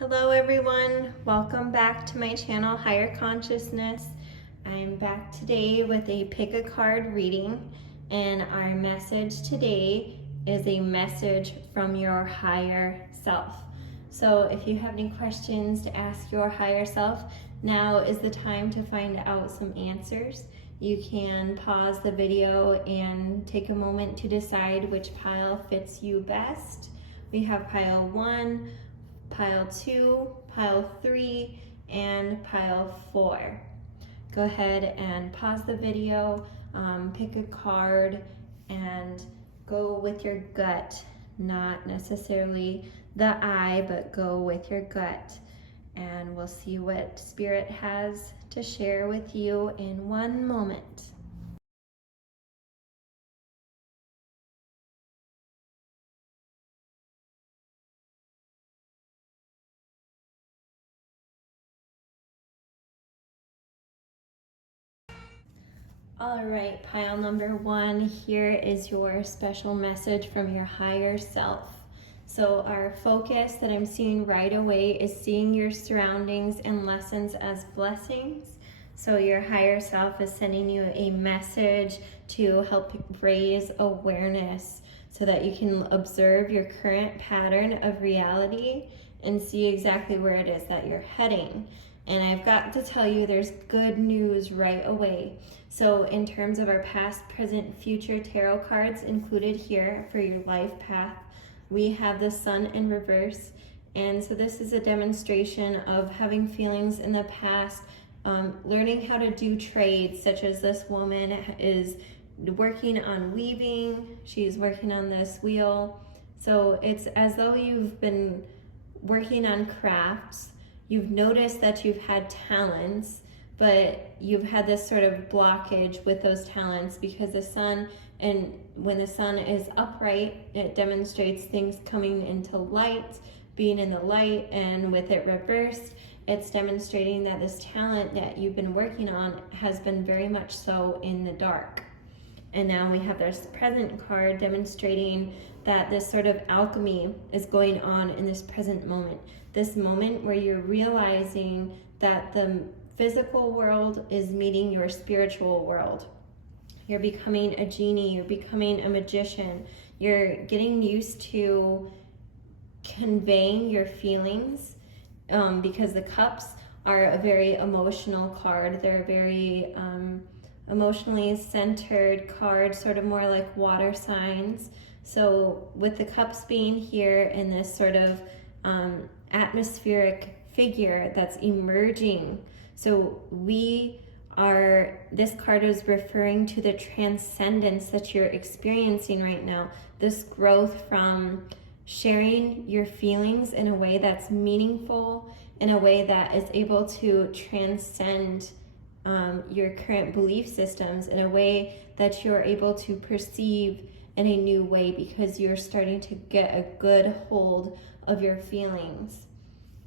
Hello everyone, welcome back to my channel, Higher Consciousness. I'm back today with a pick a card reading, and our message today is a message from your higher self. So if you have any questions to ask your higher self, now is the time to find out some answers. You can pause the video and take a moment to decide which pile fits you best. We have pile 1, pile 2, pile 3, and pile 4. Go ahead and pause the video, pick a card, and go with your gut, not necessarily the eye, but go with your gut. And we'll see what Spirit has to share with you in one moment. All right, pile number 1, here is your special message from your higher self. So our focus that I'm seeing right away is seeing your surroundings and lessons as blessings. So your higher self is sending you a message to help raise awareness so that you can observe your current pattern of reality and see exactly where it is that you're heading. And I've got to tell you, there's good news right away. So in terms of our past, present, future tarot cards included here for your life path, we have the Sun in reverse. And so this is a demonstration of having feelings in the past, learning how to do trades, such as this woman is working on weaving, she's working on this wheel. So it's as though you've been working on crafts. You've noticed that you've had talents, but you've had this sort of blockage with those talents because the sun, and when the sun is upright, it demonstrates things coming into light, being in the light, and with it reversed, it's demonstrating that this talent that you've been working on has been very much so in the dark. And now we have this present card demonstrating that this sort of alchemy is going on in this present moment. This moment where you're realizing that the physical world is meeting your spiritual world. You're becoming a genie, you're becoming a magician. You're getting used to conveying your feelings because the cups are a very emotional card. They're a very emotionally centered card, sort of more like water signs. So with the cups being here in this sort of atmospheric figure that's emerging, so this card is referring to the transcendence that you're experiencing right now, this growth from sharing your feelings in a way that's meaningful, in a way that is able to transcend your current belief systems, in a way that you're able to perceive in a new way because you're starting to get a good hold of your feelings.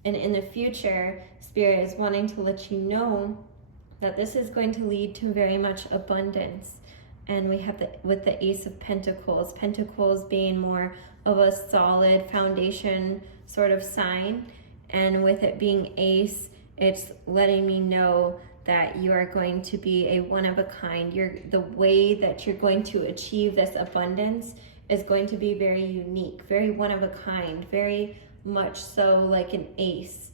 And in the future, Spirit is wanting to let you know that this is going to lead to very much abundance. And we have with the Ace of Pentacles, Pentacles being more of a solid foundation sort of sign. And with it being Ace, it's letting me know that you are going to be a one of a kind. The way that you're going to achieve this abundance is going to be very unique, very one of a kind, very much so like an ace.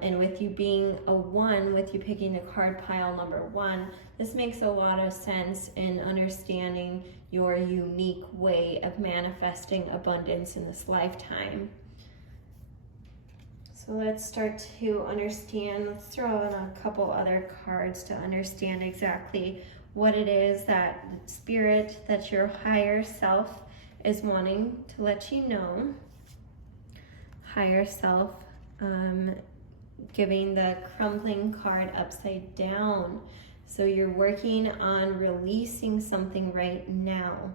And with you being a 1, with you picking the card pile number 1, this makes a lot of sense in understanding your unique way of manifesting abundance in this lifetime. So let's start to understand, let's throw in a couple other cards to understand exactly what it is that Spirit, that your higher self is wanting to let you know. Higher self, giving the crumbling card upside down. So you're working on releasing something right now.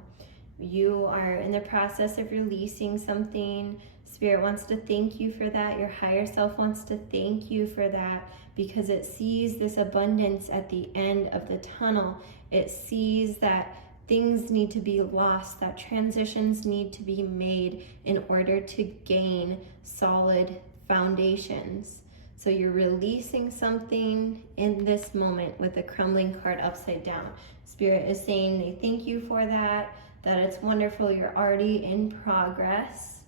You are in the process of releasing something. Spirit wants to thank you for that. Your higher self wants to thank you for that because it sees this abundance at the end of the tunnel. It sees that things need to be lost, that transitions need to be made in order to gain solid foundations. So you're releasing something in this moment with the crumbling card upside down. Spirit is saying they thank you for that it's wonderful, you're already in progress.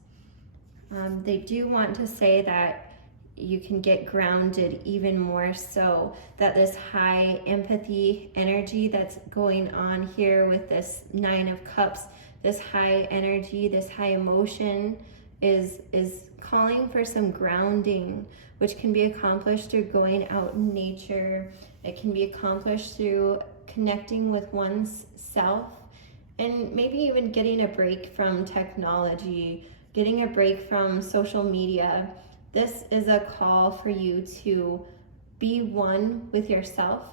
They do want to say that you can get grounded even more, so that this high empathy energy that's going on here with this 9 of Cups, this high energy, this high emotion is calling for some grounding, which can be accomplished through going out in nature. It can be accomplished through connecting with one's self, and maybe even getting a break from technology, getting a break from social media. This is a call for you to be one with yourself,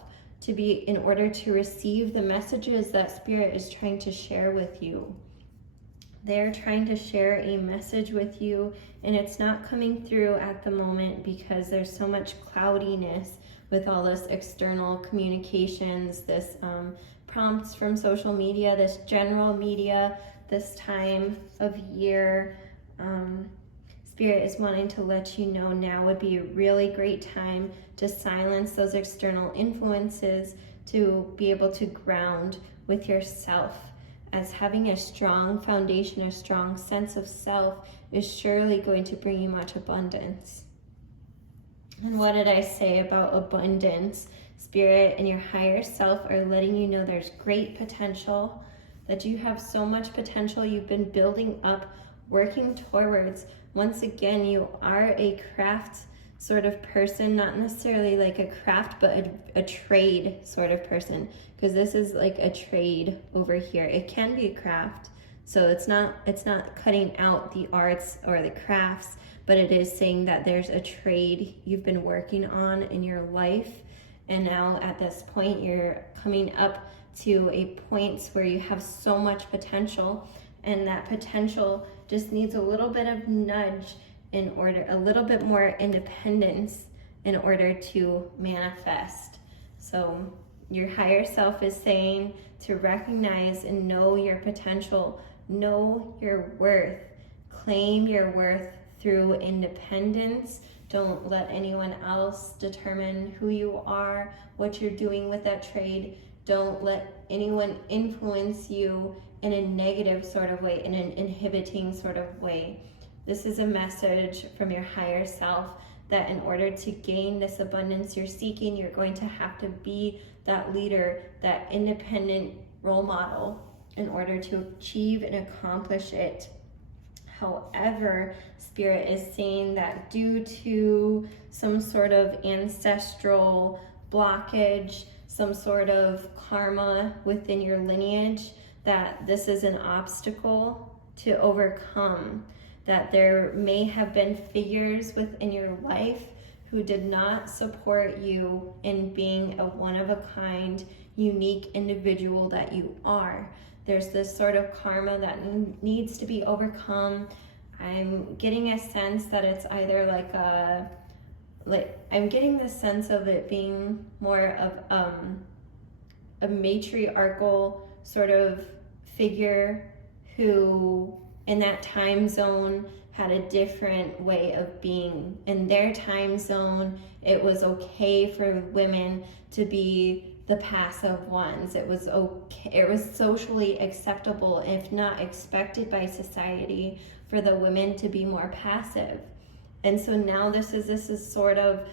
to be in order to receive the messages that Spirit is trying to share with you. They're trying to share a message with you, and it's not coming through at the moment because there's so much cloudiness with all this external communications, this prompts from social media, this general media, this time of year. Spirit is wanting to let you know now would be a really great time to silence those external influences, to be able to ground with yourself, as having a strong foundation, a strong sense of self is surely going to bring you much abundance. And what did I say about abundance? Spirit and your higher self are letting you know there's great potential, that you have so much potential you've been building up, working towards. Once again, you are a craft sort of person, not necessarily like a craft, but a trade sort of person, because this is like a trade over here. It can be a craft, so it's not cutting out the arts or the crafts, but it is saying that there's a trade you've been working on in your life, and now at this point you're coming up to a point where you have so much potential, and that potential just needs a little bit of nudge in order, a little bit more independence in order to manifest. So your higher self is saying to recognize and know your potential, know your worth, claim your worth through independence. Don't let anyone else determine who you are, what you're doing with that trade. Don't let anyone influence you in a negative sort of way, in an inhibiting sort of way. This is a message from your higher self that in order to gain this abundance you're seeking, you're going to have to be that leader, that independent role model in order to achieve and accomplish it. However, Spirit is saying that due to some sort of ancestral blockage, some sort of karma within your lineage, that this is an obstacle to overcome, that there may have been figures within your life who did not support you in being a one-of-a-kind, unique individual that you are. There's this sort of karma that needs to be overcome. I'm getting a sense that it's either I'm getting the sense of it being more of a matriarchal sort of figure who in that time zone had a different way of being. In their time zone, it was okay for women to be the passive ones. It was okay, it was socially acceptable, if not expected by society, for the women to be more passive. And so now this is sort of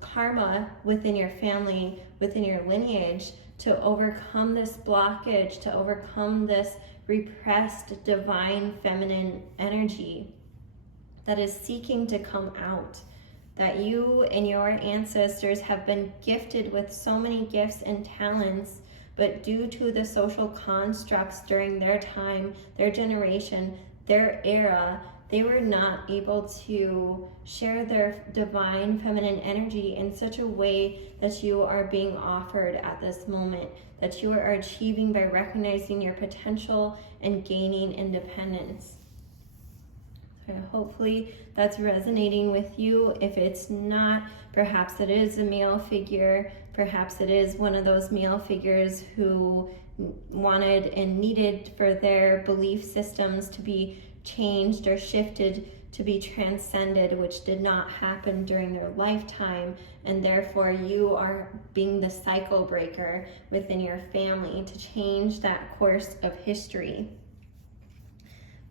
karma within your family, within your lineage, to overcome this blockage, to overcome this repressed divine feminine energy that is seeking to come out. That you and your ancestors have been gifted with so many gifts and talents, but due to the social constructs during their time, their generation, their era, they were not able to share their divine feminine energy in such a way that you are being offered at this moment, that you are achieving by recognizing your potential and gaining independence. So hopefully that's resonating with you. If it's not, perhaps it is a male figure, perhaps it is one of those male figures who wanted and needed for their belief systems to be changed or shifted, to be transcended, which did not happen during their lifetime, and therefore you are being the cycle breaker within your family to change that course of history.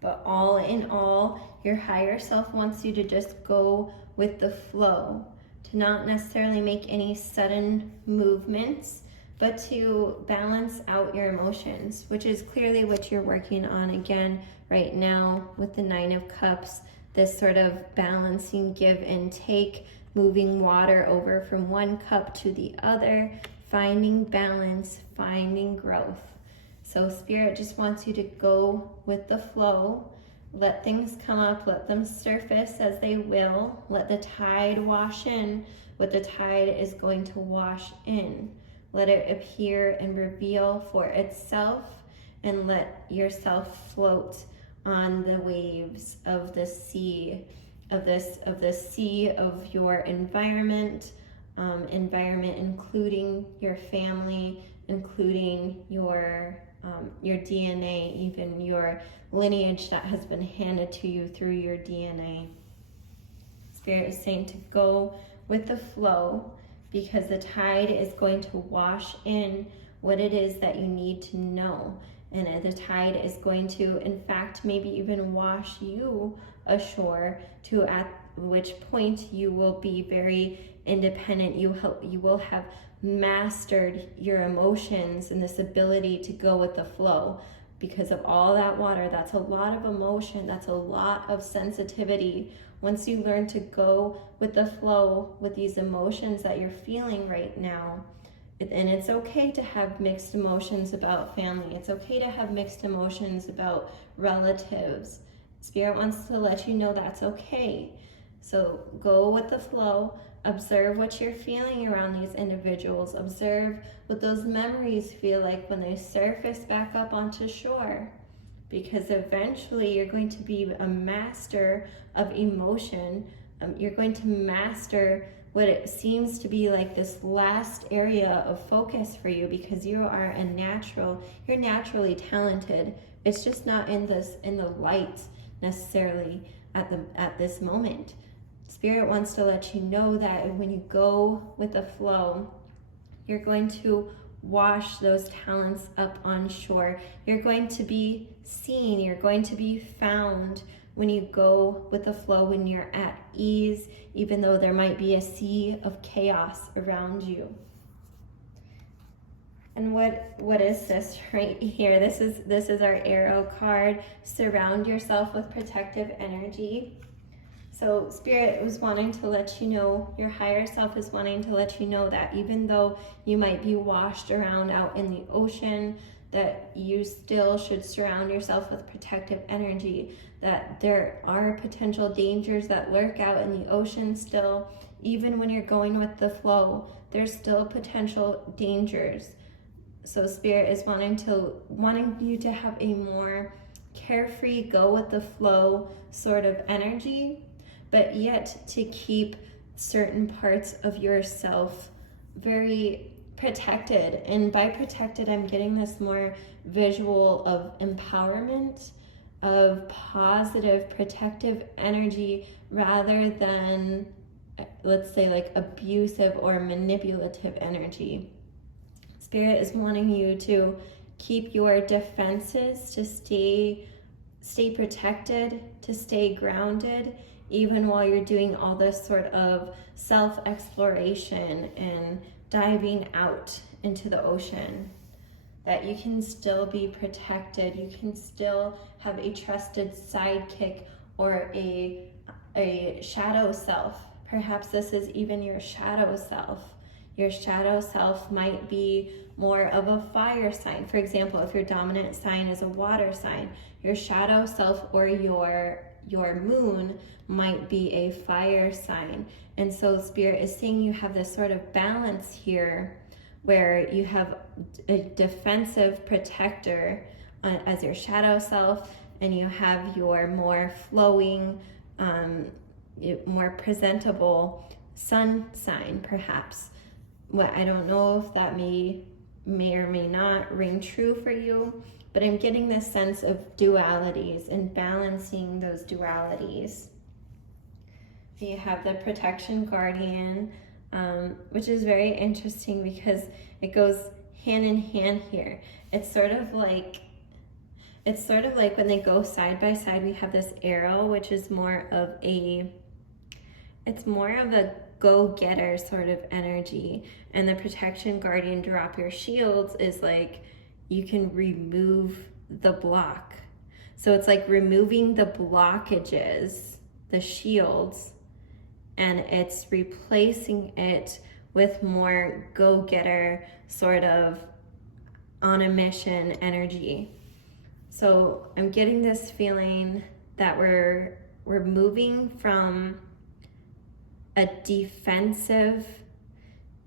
But all in all, your higher self wants you to just go with the flow, to not necessarily make any sudden movements, but to balance out your emotions, which is clearly what you're working on again right now with the 9 of Cups, this sort of balancing give and take, moving water over from one cup to the other, finding balance, finding growth. So Spirit just wants you to go with the flow, let things come up, let them surface as they will, let the tide wash in what the tide is going to wash in. Let it appear and reveal for itself, and let yourself float on the waves of the sea, of the sea of your environment, including your family, including your DNA, even your lineage that has been handed to you through your DNA. Spirit is saying to go with the flow, because the tide is going to wash in what it is that you need to know. And the tide is going to, in fact, maybe even wash you ashore, to at which point you will be very independent. You will have mastered your emotions and this ability to go with the flow. Because of all that water, that's a lot of emotion, that's a lot of sensitivity. Once you learn to go with the flow with these emotions that you're feeling right now, and it's okay to have mixed emotions about family. It's okay to have mixed emotions about relatives. Spirit wants to let you know that's okay. So go with the flow. Observe what you're feeling around these individuals. Observe what those memories feel like when they surface back up onto shore. Because eventually you're going to be a master of emotion. You're going to master what it seems to be like this last area of focus for you, because you are you're naturally talented. It's just not in the light necessarily at this moment. Spirit wants to let you know that when you go with the flow, you're going to wash those talents up on shore. You're going to be seen. You're going to be found when you go with the flow, when you're at ease, even though there might be a sea of chaos around you. And what is this right here? This is our arrow card. Surround yourself with protective energy. So Spirit was wanting to let you know, your higher self is wanting to let you know that even though you might be washed around out in the ocean, that you still should surround yourself with protective energy, that there are potential dangers that lurk out in the ocean still. Even when you're going with the flow, there's still potential dangers. So Spirit is wanting you to have a more carefree, go with the flow sort of energy, but yet to keep certain parts of yourself very protected. And by protected, I'm getting this more visual of empowerment, of positive protective energy, rather than, let's say, like abusive or manipulative energy. Spirit is wanting you to keep your defenses, to stay protected, to stay grounded, even while you're doing all this sort of self-exploration and diving out into the ocean. That you can still be protected, you can still have a trusted sidekick or a shadow self. Perhaps this is even your shadow self. Your shadow self might be more of a fire sign. For example, if your dominant sign is a water sign, your shadow self or your moon might be a fire sign. And so Spirit is saying you have this sort of balance here where you have a defensive protector as your shadow self, and you have your more flowing, more presentable sun sign, perhaps. What I don't know if that may may or may not ring true for you, but I'm getting this sense of dualities and balancing those dualities. You have the protection guardian, which is very interesting because it goes hand in hand here. It's sort of like when they go side by side, we have this arrow, which is more of a go-getter sort of energy. And the protection guardian, drop your shields, is like you can remove the block. So it's like removing the blockages, the shields, and it's replacing it with more go-getter, sort of on a mission energy. So I'm getting this feeling that we're moving from a defensive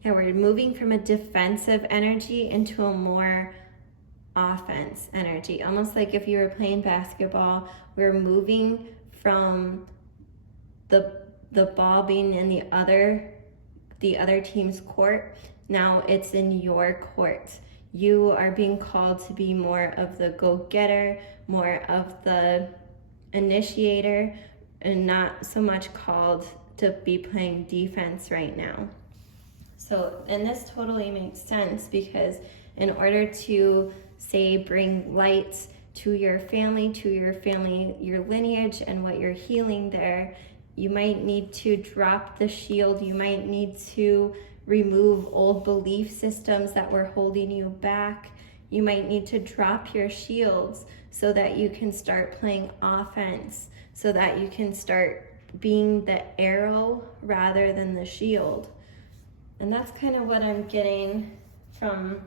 energy into a more offense energy. Almost like if you were playing basketball, we're moving from the ball being in the other team's court. Now it's in your court. You are being called to be more of the go-getter, more of the initiator, and not so much called to be playing defense right now. So, and this totally makes sense because in order to, say, bring light to your family, your lineage, and what you're healing there, you might need to drop the shield. You might need to remove old belief systems that were holding you back. You might need to drop your shields so that you can start playing offense, so that you can start being the arrow rather than the shield. And that's kind of what I'm getting from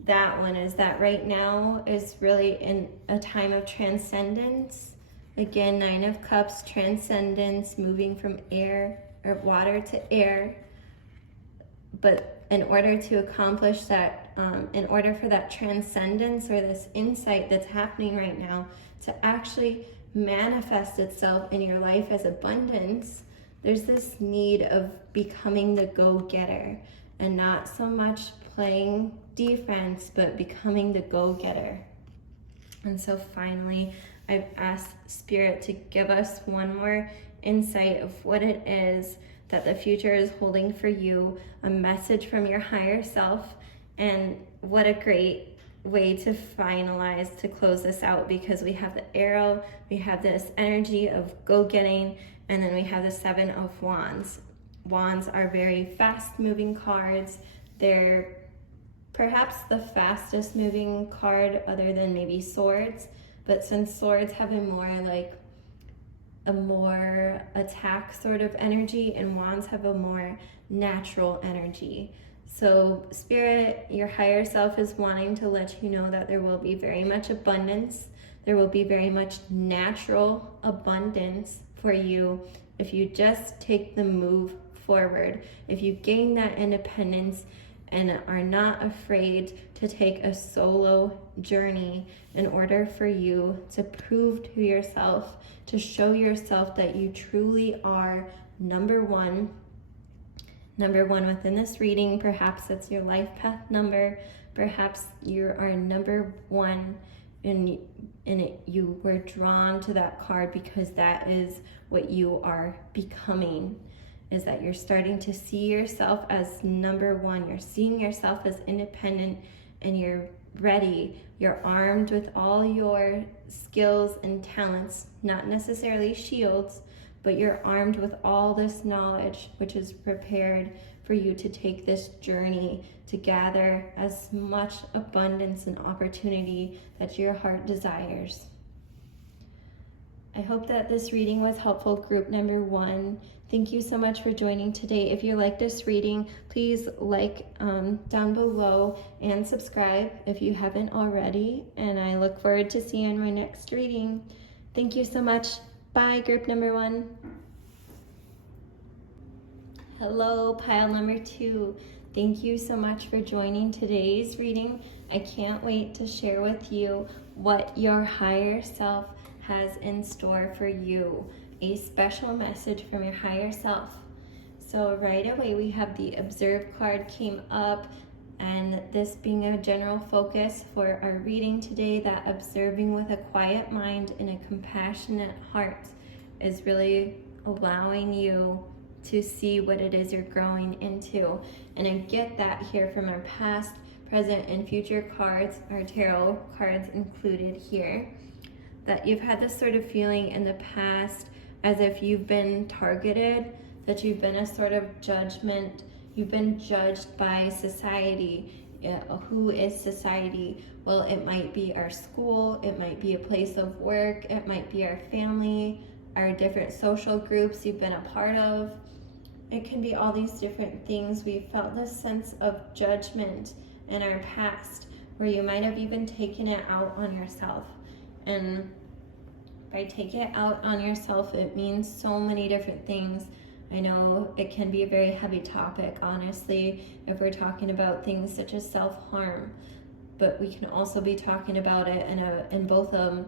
that one, is that right now is really in a time of transcendence. Again, 9 of Cups, transcendence, moving from air or water to air. But in order to accomplish that, in order for that transcendence or this insight that's happening right now to actually manifest itself in your life as abundance, there's this need of becoming the go-getter and not so much playing defense, but becoming the go-getter. And so finally, I've asked Spirit to give us one more insight of what it is that the future is holding for you, a message from your higher self. And what a great way to finalize, to close this out, because we have the arrow, we have this energy of go-getting, and then we have the 7 of Wands. Wands are very fast-moving cards. They're perhaps the fastest moving card other than maybe Swords, but since Swords have a more attack sort of energy, and Wands have a more natural energy. So Spirit, your higher self, is wanting to let you know that there will be very much abundance. There will be very much natural abundance for you if you just take the move forward. If you gain that independence and are not afraid to take a solo journey in order for you to prove to yourself, to show yourself that you truly are number one within this reading. Perhaps it's your life path number. Perhaps you are number one and you were drawn to that card because that is what you are becoming, is that you're starting to see yourself as number one. You're seeing yourself as independent and you're ready. You're armed with all your skills and talents, not necessarily shields, but you're armed with all this knowledge, which is prepared for you to take this journey to gather as much abundance and opportunity that your heart desires. I hope that this reading was helpful, group number 1. Thank you so much for joining today. If you like this reading, please like down below and subscribe if you haven't already. And I look forward to seeing you in my next reading. Thank you so much. Bye, group number 1. Hello, pile number 2. Thank you so much for joining today's reading. I can't wait to share with you what your higher self has in store for you. A special message from your higher self. So right away we have the Observe card came up. And this being a general focus for our reading today, that observing with a quiet mind and a compassionate heart is really allowing you to see what it is you're growing into. And I get that here from our past, present, and future cards, our tarot cards included here, that you've had this sort of feeling in the past as if you've been targeted, that you've been a sort of judgment, you've been judged by society. Who is society? Well, it might be our school, it might be a place of work, it might be our family, our different social groups you've been a part of. It can be all these different things. We felt this sense of judgment in our past, where you might have even taken it out on yourself. And by taking it out on yourself, it means so many different things. I know it can be a very heavy topic, honestly, if we're talking about things such as self-harm, but we can also be talking about it in both a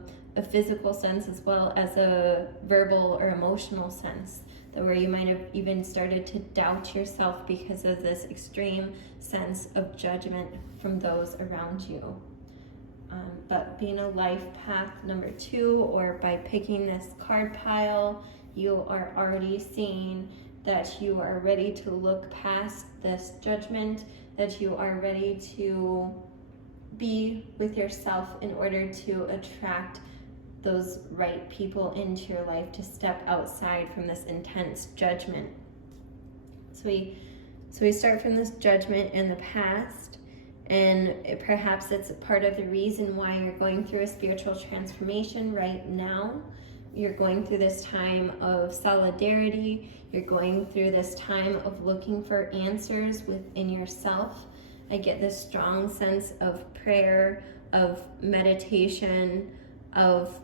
physical sense as well as a verbal or emotional sense, that where you might have even started to doubt yourself because of this extreme sense of judgment from those around you. But being a life path number 2, or by picking this card pile, you are already seeing that you are ready to look past this judgment, that you are ready to be with yourself in order to attract those right people into your life, to step outside from this intense judgment. So we start from this judgment in the past, and perhaps it's part of the reason why you're going through a spiritual transformation right now. You're going through this time of solidarity. You're going through this time of looking for answers within yourself. I get this strong sense of prayer, of meditation, of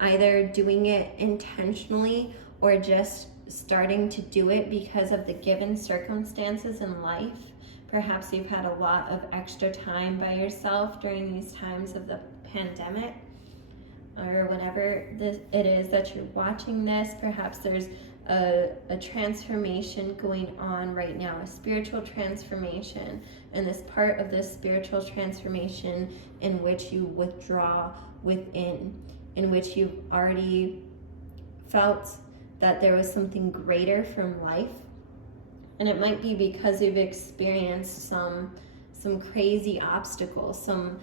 either doing it intentionally or just starting to do it because of the given circumstances in life. Perhaps you've had a lot of extra time by yourself during these times of the pandemic, or whenever it is that you're watching this. Perhaps there's a transformation going on right now, a spiritual transformation, and this part of this spiritual transformation in which you withdraw within, in which you've already felt that there was something greater from life. And it might be because you've experienced some crazy obstacles, some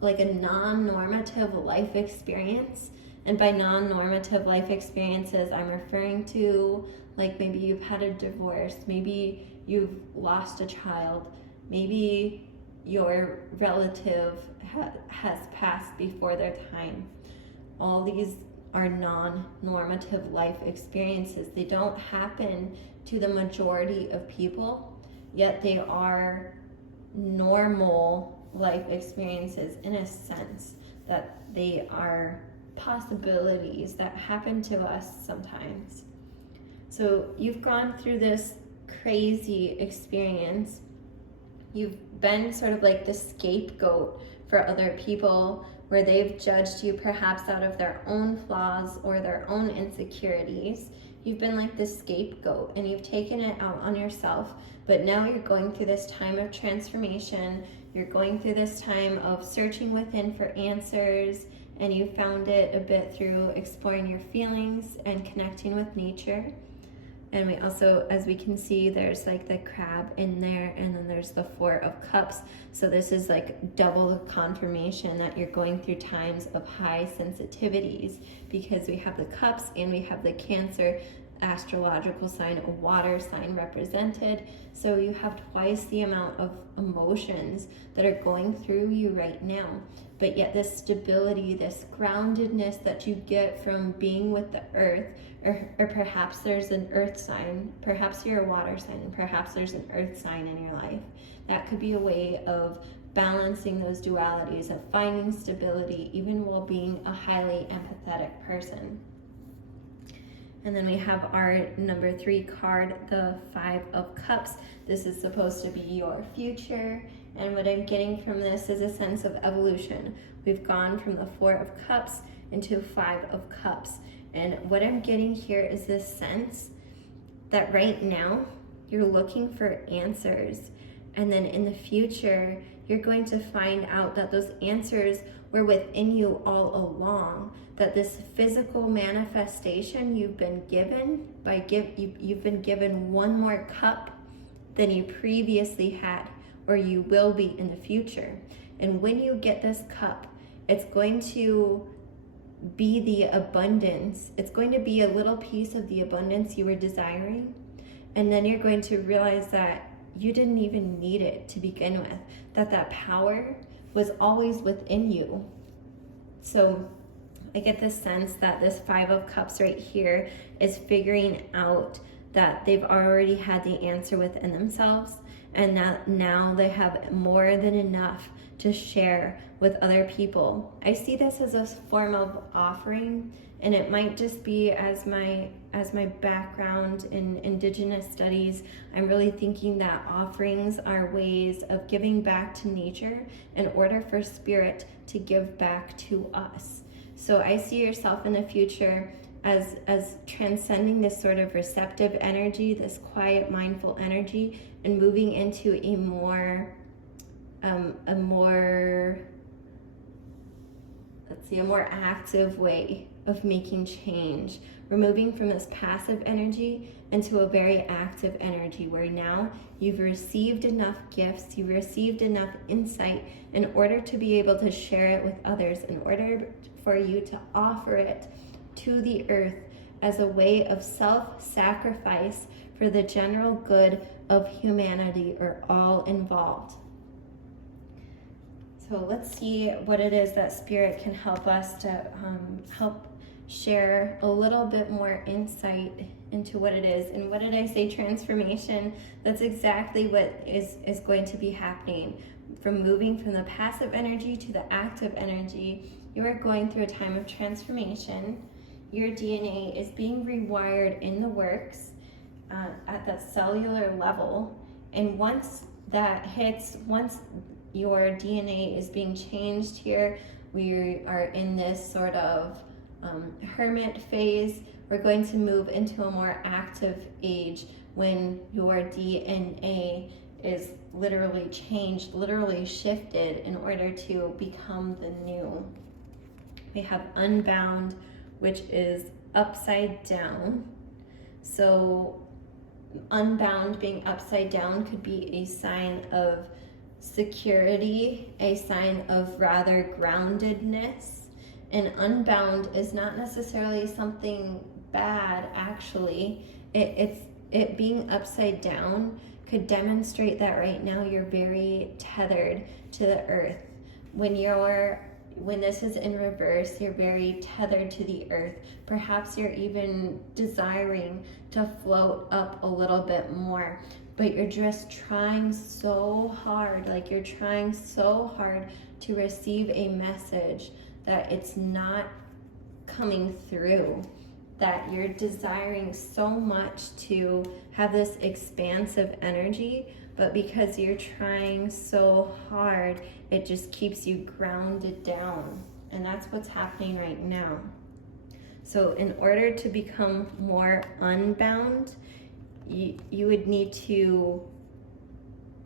like a non-normative life experience. And by non-normative life experiences, I'm referring to, like, maybe you've had a divorce, maybe you've lost a child, maybe your relative has passed before their time. All these are non-normative life experiences. They don't happen to the majority of people, yet they are normal life experiences in a sense, that they are possibilities that happen to us sometimes. So you've gone through this crazy experience. You've been sort of like the scapegoat for other people, where they've judged you perhaps out of their own flaws or their own insecurities. You've been like the scapegoat, and you've taken it out on yourself. But now you're going through this time of transformation. You're going through this time of searching within for answers, and you found it a bit through exploring your feelings and connecting with nature. And we also, as we can see, there's like the crab in there, and then there's the 4 of Cups. So this is like double the confirmation that you're going through times of high sensitivities, because we have the Cups and we have the Cancer astrological sign, a water sign represented. So you have twice the amount of emotions that are going through you right now. But yet this stability, this groundedness that you get from being with the earth, or perhaps there's an earth sign, perhaps you're a water sign, and perhaps there's an earth sign in your life. That could be a way of balancing those dualities, of finding stability, even while being a highly empathetic person. And then we have our number 3 card, the 5 of Cups. This is supposed to be your future. And what I'm getting from this is a sense of evolution. We've gone from the 4 of Cups into 5 of Cups. And what I'm getting here is this sense that right now you're looking for answers. And then in the future, you're going to find out that those answers were within you all along, that this physical manifestation you've been given, you've been given one more cup than you previously had, or you will be in the future. And when you get this cup, it's going to be the abundance. It's going to be a little piece of the abundance you were desiring. And then you're going to realize that you didn't even need it to begin with, that power was always within you. So I get this sense that this 5 of Cups right here is figuring out that they've already had the answer within themselves, and that now they have more than enough to share with other people. I see this as a form of offering, and it might just be as my background in Indigenous studies. I'm really thinking that offerings are ways of giving back to nature in order for spirit to give back to us. So I see yourself in the future as transcending this sort of receptive energy, this quiet, mindful energy, and moving into a more active way of making change. We're moving from this passive energy into a very active energy, where now you've received enough gifts, you've received enough insight in order to be able to share it with others, in order for you to offer it to the earth as a way of self-sacrifice for the general good of humanity, or all involved. So let's see what it is that Spirit can help us to help share a little bit more insight into what it is. And what did I say? Transformation. That's exactly what is going to be happening. From moving from the passive energy to the active energy, you are going through a time of transformation. Your DNA is being rewired in the works at the cellular level. And once that hits, once your DNA is being changed here, we are in this sort of hermit phase. We're going to move into a more active age when your DNA is literally changed, literally shifted in order to become the new. We have unbound, which is upside down. So unbound being upside down could be a sign of security, a sign of rather groundedness. And unbound is not necessarily something bad, actually. It being upside down could demonstrate that right now you're very tethered to the earth. When this is in reverse, you're very tethered to the earth. Perhaps you're even desiring to float up a little bit more, but you're just trying so hard, like you're trying so hard to receive a message that it's not coming through, that you're desiring so much to have this expansive energy, but because you're trying so hard, it just keeps you grounded down. And that's what's happening right now. So in order to become more unbound, you would need to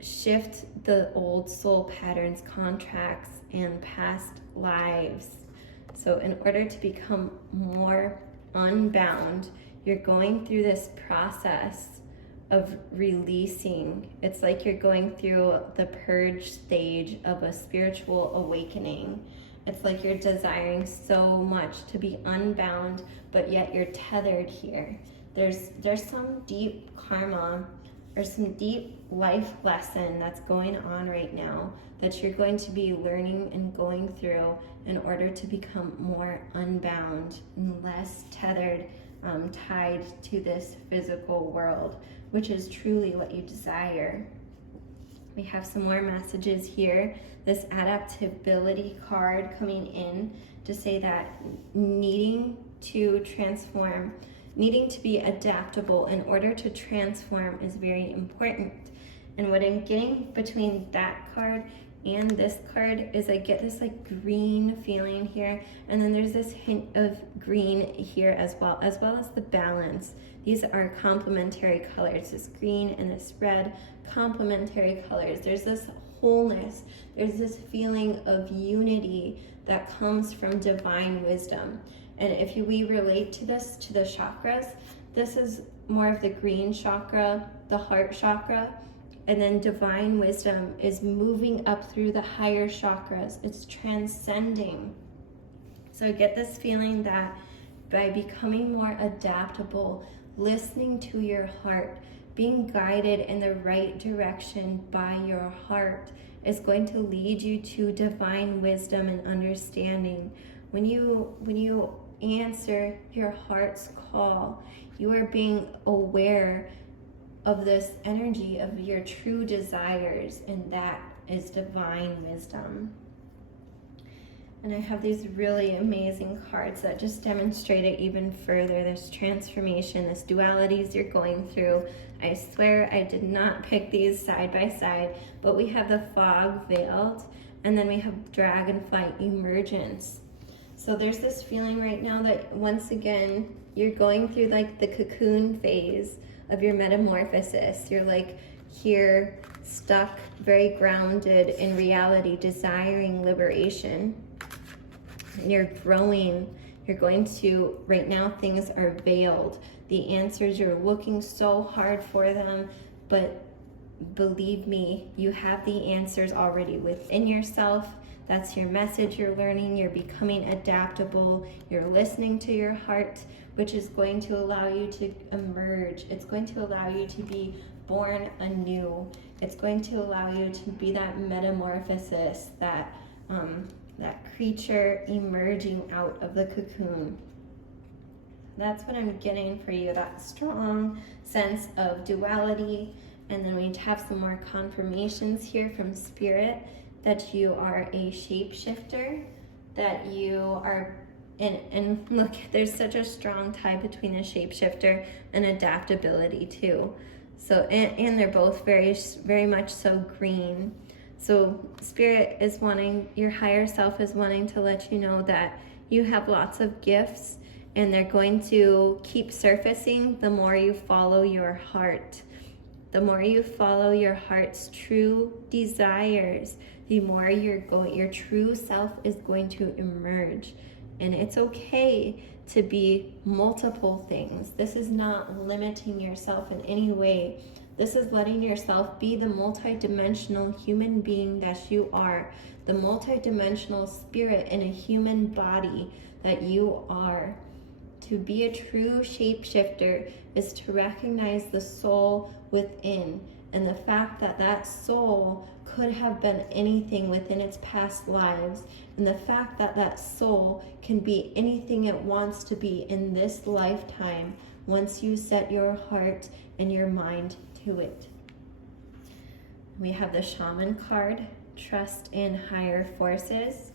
shift the old soul patterns, contracts, and past lives. So in order to become more unbound, you're going through this process of releasing. It's like you're going through the purge stage of a spiritual awakening. It's like you're desiring so much to be unbound, but yet you're tethered here. There's some deep karma or some deep life lesson that's going on right now that you're going to be learning and going through in order to become more unbound and less tethered, tied to this physical world, which is truly what you desire. We have some more messages here. This adaptability card coming in to say that needing to transform, needing to be adaptable in order to transform is very important. And what I'm getting between that card and this card is I get this like green feeling here, and then there's this hint of green here as well as the balance. These are complementary colors, this green and this red, complementary colors. There's this wholeness, there's this feeling of unity that comes from divine wisdom. And if we relate to this to the chakras, this is more of the green chakra, the heart chakra, and then divine wisdom is moving up through the higher chakras. It's transcending. So I get this feeling that by becoming more adaptable, listening to your heart, being guided in the right direction by your heart is going to lead you to divine wisdom and understanding. When you answer your heart's call, you are being aware of this energy of your true desires, and that is divine wisdom. And I have these really amazing cards that just demonstrate it even further, this transformation, this dualities you're going through. I swear I did not pick these side by side, but we have the fog veiled, and then we have dragonfly emergence. So there's this feeling right now that once again, you're going through like the cocoon phase of your metamorphosis. You're like here, stuck, very grounded in reality, desiring liberation. And you're growing. You're going to, right now things are veiled. The answers, you're looking so hard for them, but believe me, you have the answers already within yourself. That's your message you're learning. You're becoming adaptable. You're listening to your heart, which is going to allow you to emerge. It's going to allow you to be born anew. It's going to allow you to be that metamorphosis, that creature emerging out of the cocoon. That's what I'm getting for you, that strong sense of duality. And then we have some more confirmations here from Spirit that you are a shapeshifter, that you are, and look, there's such a strong tie between a shapeshifter and adaptability too. So, and they're both very, very much so green. So Spirit is wanting, your higher self is wanting to let you know that you have lots of gifts, and they're going to keep surfacing the more you follow your heart. The more you follow your heart's true desires, the more your true self is going to emerge. And it's okay to be multiple things. This is not limiting yourself in any way. This is letting yourself be the multidimensional human being that you are, the multidimensional spirit in a human body that you are. To be a true shapeshifter is to recognize the soul within, and the fact that that soul could have been anything within its past lives, and the fact that that soul can be anything it wants to be in this lifetime once you set your heart and your mind to it. We have the Shaman card, trust in higher forces.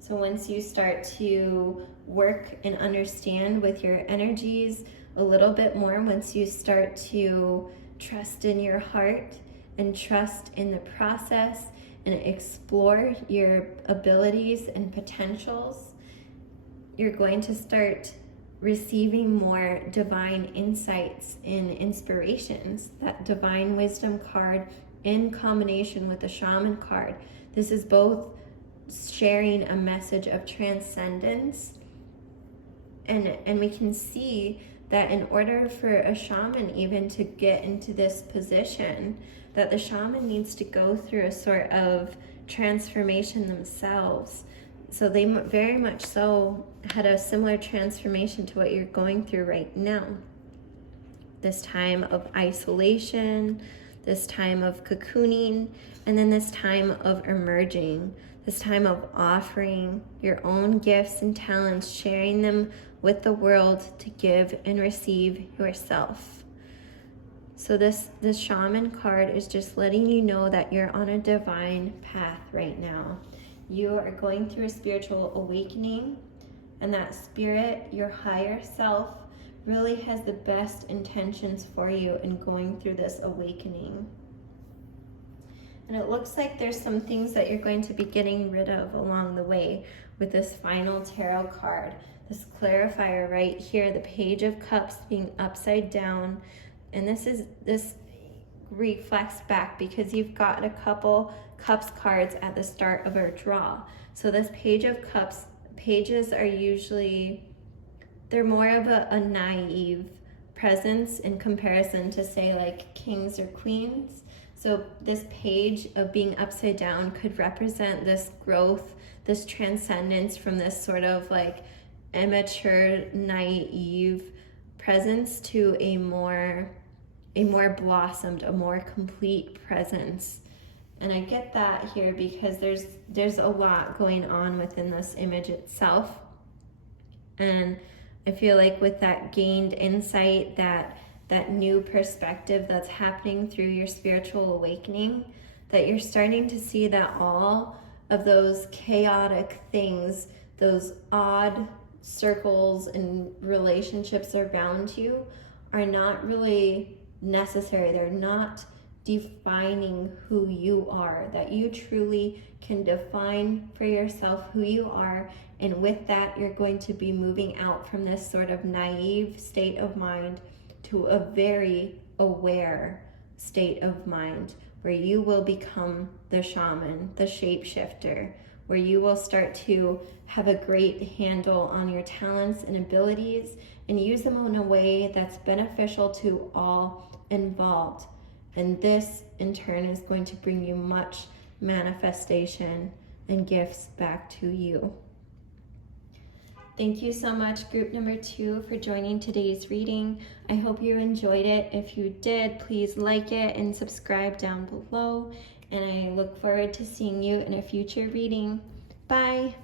So once you start to work and understand with your energies a little bit more, once you start to trust in your heart and trust in the process and explore your abilities and potentials, you're going to start receiving more divine insights and inspirations. That divine wisdom card in combination with the shaman card, this is both sharing a message of transcendence, and we can see that in order for a shaman even to get into this position, that the shaman needs to go through a sort of transformation themselves. So they very much so had a similar transformation to what you're going through right now. This time of isolation, this time of cocooning, and then this time of emerging, this time of offering your own gifts and talents, sharing them with the world to give and receive yourself. So this shaman card is just letting you know that you're on a divine path right now. You are going through a spiritual awakening, and that spirit, your higher self, really has the best intentions for you in going through this awakening. And it looks like there's some things that you're going to be getting rid of along the way with this final tarot card. This clarifier right here, the Page of Cups being upside down. And this reflects back because you've got a couple Cups cards at the start of our draw. So this Page of Cups, pages are usually, they're more of a naive presence in comparison to, say, like kings or queens. So this page of being upside down could represent this growth, this transcendence from this sort of like immature, naive presence to a more blossomed, a more complete presence. And I get that here because there's a lot going on within this image itself. And I feel like with that gained insight, that new perspective that's happening through your spiritual awakening, that you're starting to see that all of those chaotic things, those odd circles and relationships around you are not really necessary. They're not defining who you are, that you truly can define for yourself who you are. And with that, you're going to be moving out from this sort of naive state of mind to a very aware state of mind, where you will become the shaman, the shapeshifter, where you will start to have a great handle on your talents and abilities and use them in a way that's beneficial to all involved. And this, in turn, is going to bring you much manifestation and gifts back to you. Thank you so much, group number 2, for joining today's reading. I hope you enjoyed it. If you did, please like it and subscribe down below. And I look forward to seeing you in a future reading. Bye.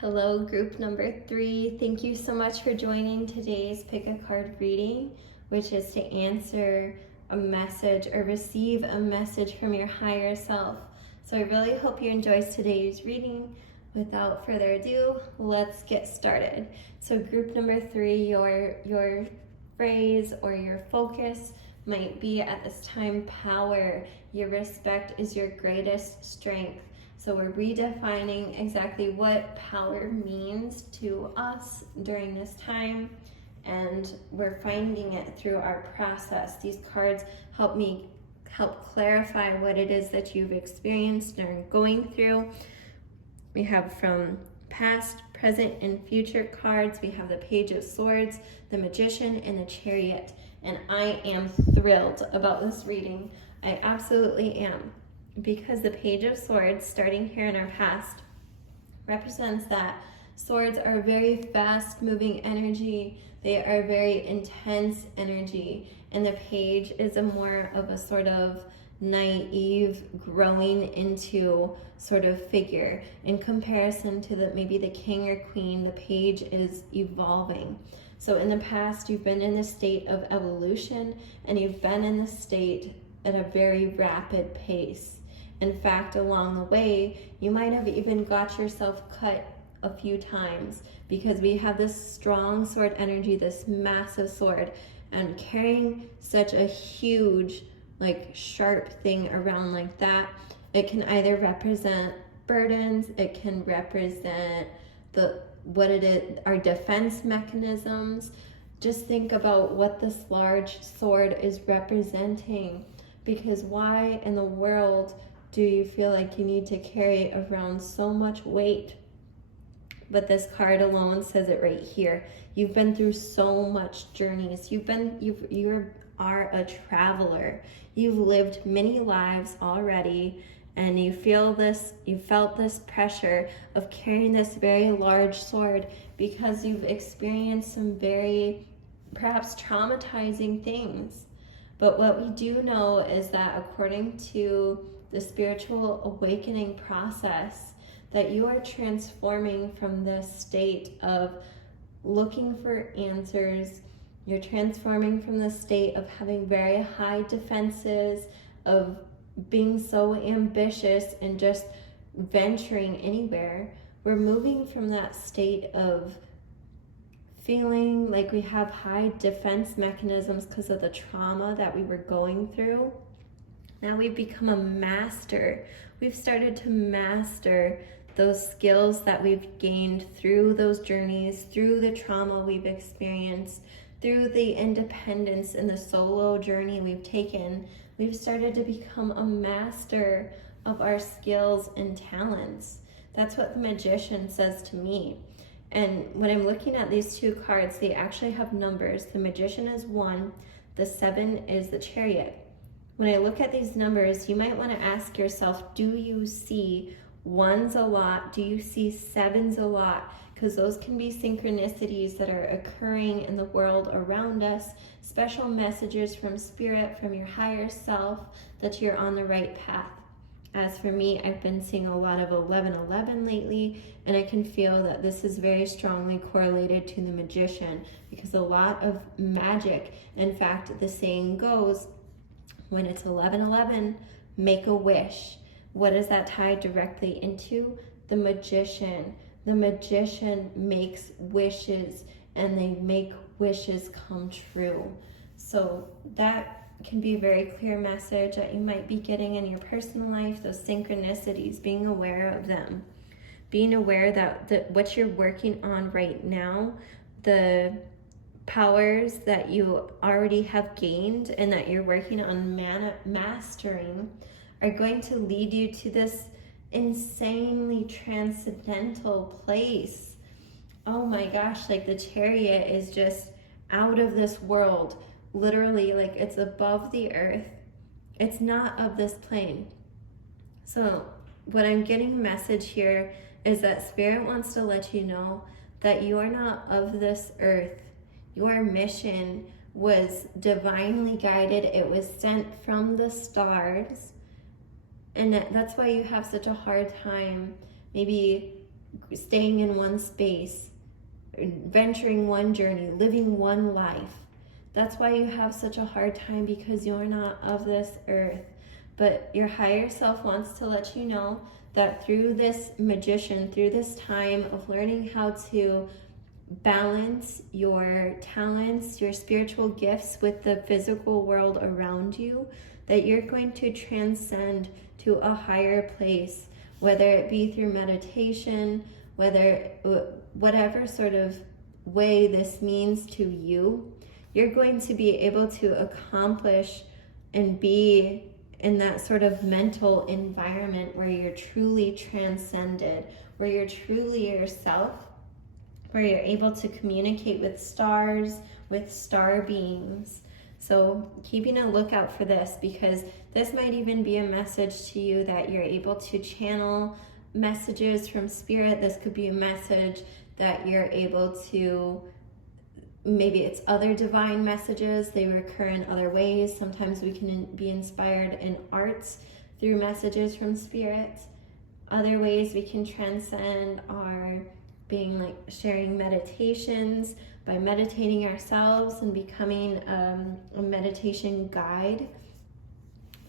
Hello, group number 3. Thank you so much for joining today's Pick a Card reading, which is to answer a message or receive a message from your higher self. So I really hope you enjoyed today's reading. Without further ado, let's get started. So group number 3, your phrase or your focus might be at this time power. Your respect is your greatest strength. So we're redefining exactly what power means to us during this time, and we're finding it through our process. These cards help clarify what it is that you've experienced and are going through. We have from past, present, and future cards. We have the Page of Swords, the Magician, and the Chariot. And I am thrilled about this reading. I absolutely am. Because the Page of Swords, starting here in our past, represents that swords are very fast-moving energy. They are very intense energy. And the page is a more of a sort of naive, growing into sort of figure. In comparison to maybe the king or queen, the page is evolving. So in the past, you've been in a state of evolution, and you've been in the state at a very rapid pace. In fact, along the way, you might have even got yourself cut a few times, because we have this strong sword energy, this massive sword, and carrying such a huge, like, sharp thing around like that, it can either represent burdens, it can represent what it is, our defense mechanisms. Just think about what this large sword is representing, because why in the world do you feel like you need to carry around so much weight? But this card alone says it right here. You've been through so much journeys. You are a traveler. You've lived many lives already, and you felt this pressure of carrying this very large sword because you've experienced some very perhaps traumatizing things. But what we do know is that according to the spiritual awakening process, that you are transforming from this state of looking for answers. You're transforming from the state of having very high defenses, of being so ambitious and just venturing anywhere. We're moving from that state of feeling like we have high defense mechanisms because of the trauma that we were going through. Now we've become a master. We've started to master those skills that we've gained through those journeys, through the trauma we've experienced, through the independence and the solo journey we've taken. We've started to become a master of our skills and talents. That's what the Magician says to me. And when I'm looking at these two cards, they actually have numbers. The Magician is 1, the 7 is the Chariot. When I look at these numbers, you might want to ask yourself, do you see 1s a lot? Do you see 7s a lot? Because those can be synchronicities that are occurring in the world around us, special messages from spirit, from your higher self, that you're on the right path. As for me, I've been seeing a lot of 1111 lately, and I can feel that this is very strongly correlated to the Magician, because a lot of magic, in fact, the saying goes, when it's 1111, make a wish. What is that tied directly into? The Magician. The Magician makes wishes, and they make wishes come true. So that can be a very clear message that you might be getting in your personal life, those synchronicities, being aware of them. Being aware that what you're working on right now, the powers that you already have gained and that you're working on mastering are going to lead you to this insanely transcendental place. Oh my gosh, like the Chariot is just out of this world. Literally, like it's above the earth. It's not of this plane. So what I'm getting a message here is that Spirit wants to let you know that you are not of this earth. Your mission was divinely guided. It was sent from the stars. And that's why you have such a hard time maybe staying in one space, venturing one journey, living one life. That's why you have such a hard time, because you're not of this earth. But your higher self wants to let you know that through this Magician, through this time of learning how to balance your talents, your spiritual gifts with the physical world around you, that you're going to transcend to a higher place, whether it be through meditation, whatever sort of way this means to you. You're going to be able to accomplish and be in that sort of mental environment where you're truly transcended, where you're truly yourself, where you're able to communicate with stars, with star beings. So keeping a lookout for this, because this might even be a message to you that you're able to channel messages from Spirit. This could be a message that you're able to, maybe it's other divine messages, they recur in other ways. Sometimes we can be inspired in arts through messages from Spirit. Other ways we can transcend are being like sharing meditations, by meditating ourselves and becoming a meditation guide.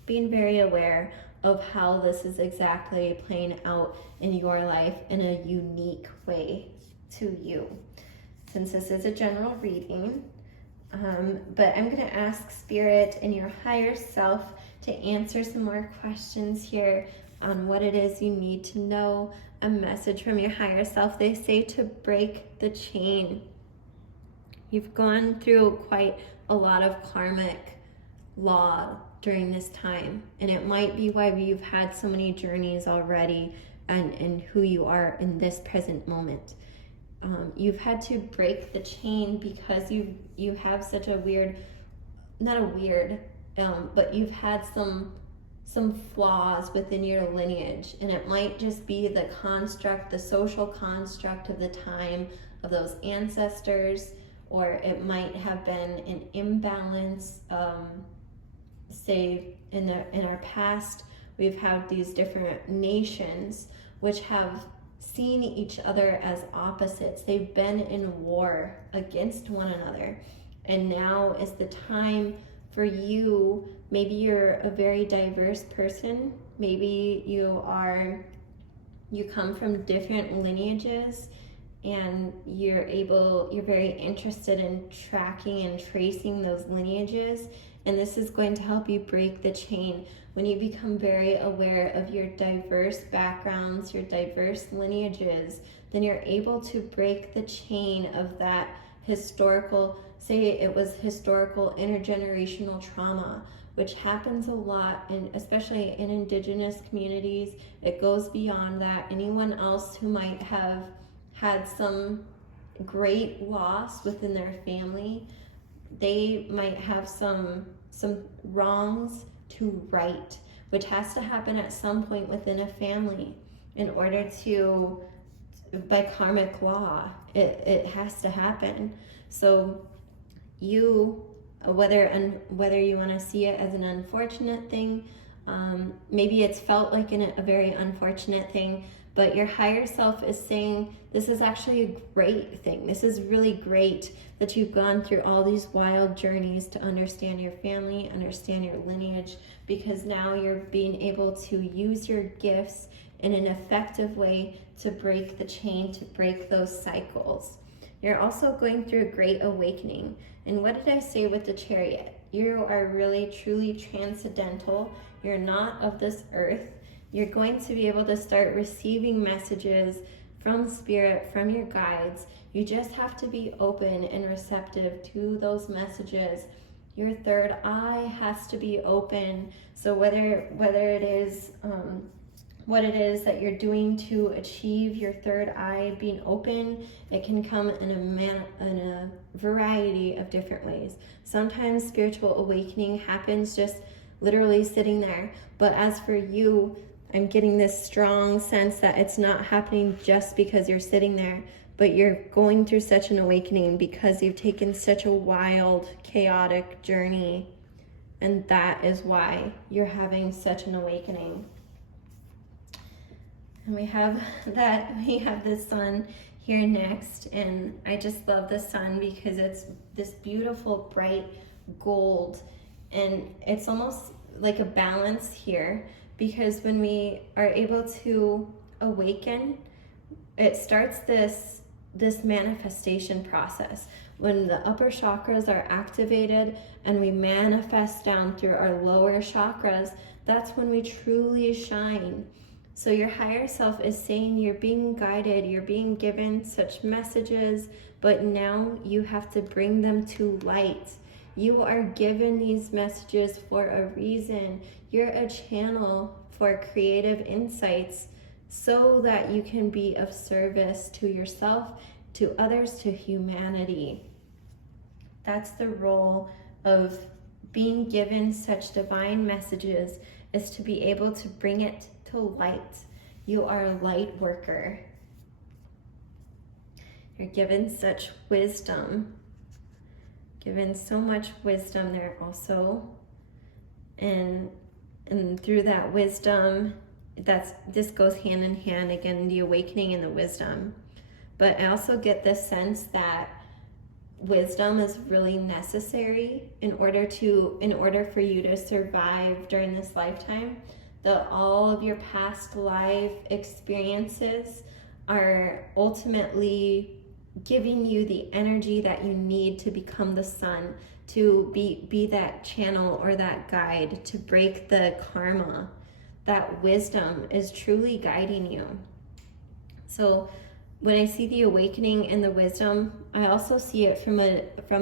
Being very aware of how this is exactly playing out in your life in a unique way to you. Since this is a general reading, but I'm going to ask Spirit and your higher self to answer some more questions here on what it is you need to know. A message from your higher self. They say to break the chain. You've gone through quite a lot of karmic law during this time, and it might be why you've had so many journeys already and who you are in this present moment. You've had to break the chain because you have such a weird, not a weird, but you've had some flaws within your lineage, and it might just be the construct, the social construct of the time of those ancestors, or it might have been an imbalance. Say in our past, we've had these different nations which have seen each other as opposites. They've been in war against one another, and now is the time for you. Maybe you're a very diverse person. Maybe you come from different lineages, and you're very interested in tracking and tracing those lineages, and this is going to help you break the chain. When you become very aware of your diverse backgrounds, your diverse lineages, then you're able to break the chain of that historical, say it was historical intergenerational trauma, which happens a lot, and especially in Indigenous communities. It goes beyond that. Anyone else who might have had some great loss within their family, they might have some wrongs to right, which has to happen at some point within a family in order to, by karmic law, it has to happen. So you, whether you want to see it as an unfortunate thing, maybe it's felt like a very unfortunate thing, but your higher self is saying, this is actually a great thing. This is really great that you've gone through all these wild journeys to understand your family, understand your lineage, because now you're being able to use your gifts in an effective way to break the chain, to break those cycles. You're also going through a great awakening. And what did I say with the Chariot? You are really, truly transcendental. You're not of this earth. You're going to be able to start receiving messages from Spirit, from your guides. You just have to be open and receptive to those messages. Your third eye has to be open. So whether it is what it is that you're doing to achieve your third eye being open, it can come in a variety of different ways. Sometimes spiritual awakening happens just literally sitting there. But as for you, I'm getting this strong sense that it's not happening just because you're sitting there, but you're going through such an awakening because you've taken such a wild, chaotic journey. And that is why you're having such an awakening. And we have the sun here next, and I just love the sun because it's this beautiful bright gold, and it's almost like a balance here, because when we are able to awaken, it starts this manifestation process. When the upper chakras are activated and we manifest down through our lower chakras, that's when we truly shine. So your higher self is saying you're being guided, you're being given such messages, but now you have to bring them to light. You are given these messages for a reason. You're a channel for creative insights so that you can be of service to yourself, to others, to humanity. That's the role of being given such divine messages, is to be able to bring it to light. You are a light worker. You're given such wisdom, given so much wisdom there also, and through that wisdom, this goes hand in hand, again, the awakening and the wisdom. But I also get this sense that wisdom is really necessary in order for you to survive during this lifetime. That all of your past life experiences are ultimately giving you the energy that you need to become the sun, to be that channel or that guide to break the karma. That wisdom is truly guiding you. So when I see the awakening and the wisdom, I also see it from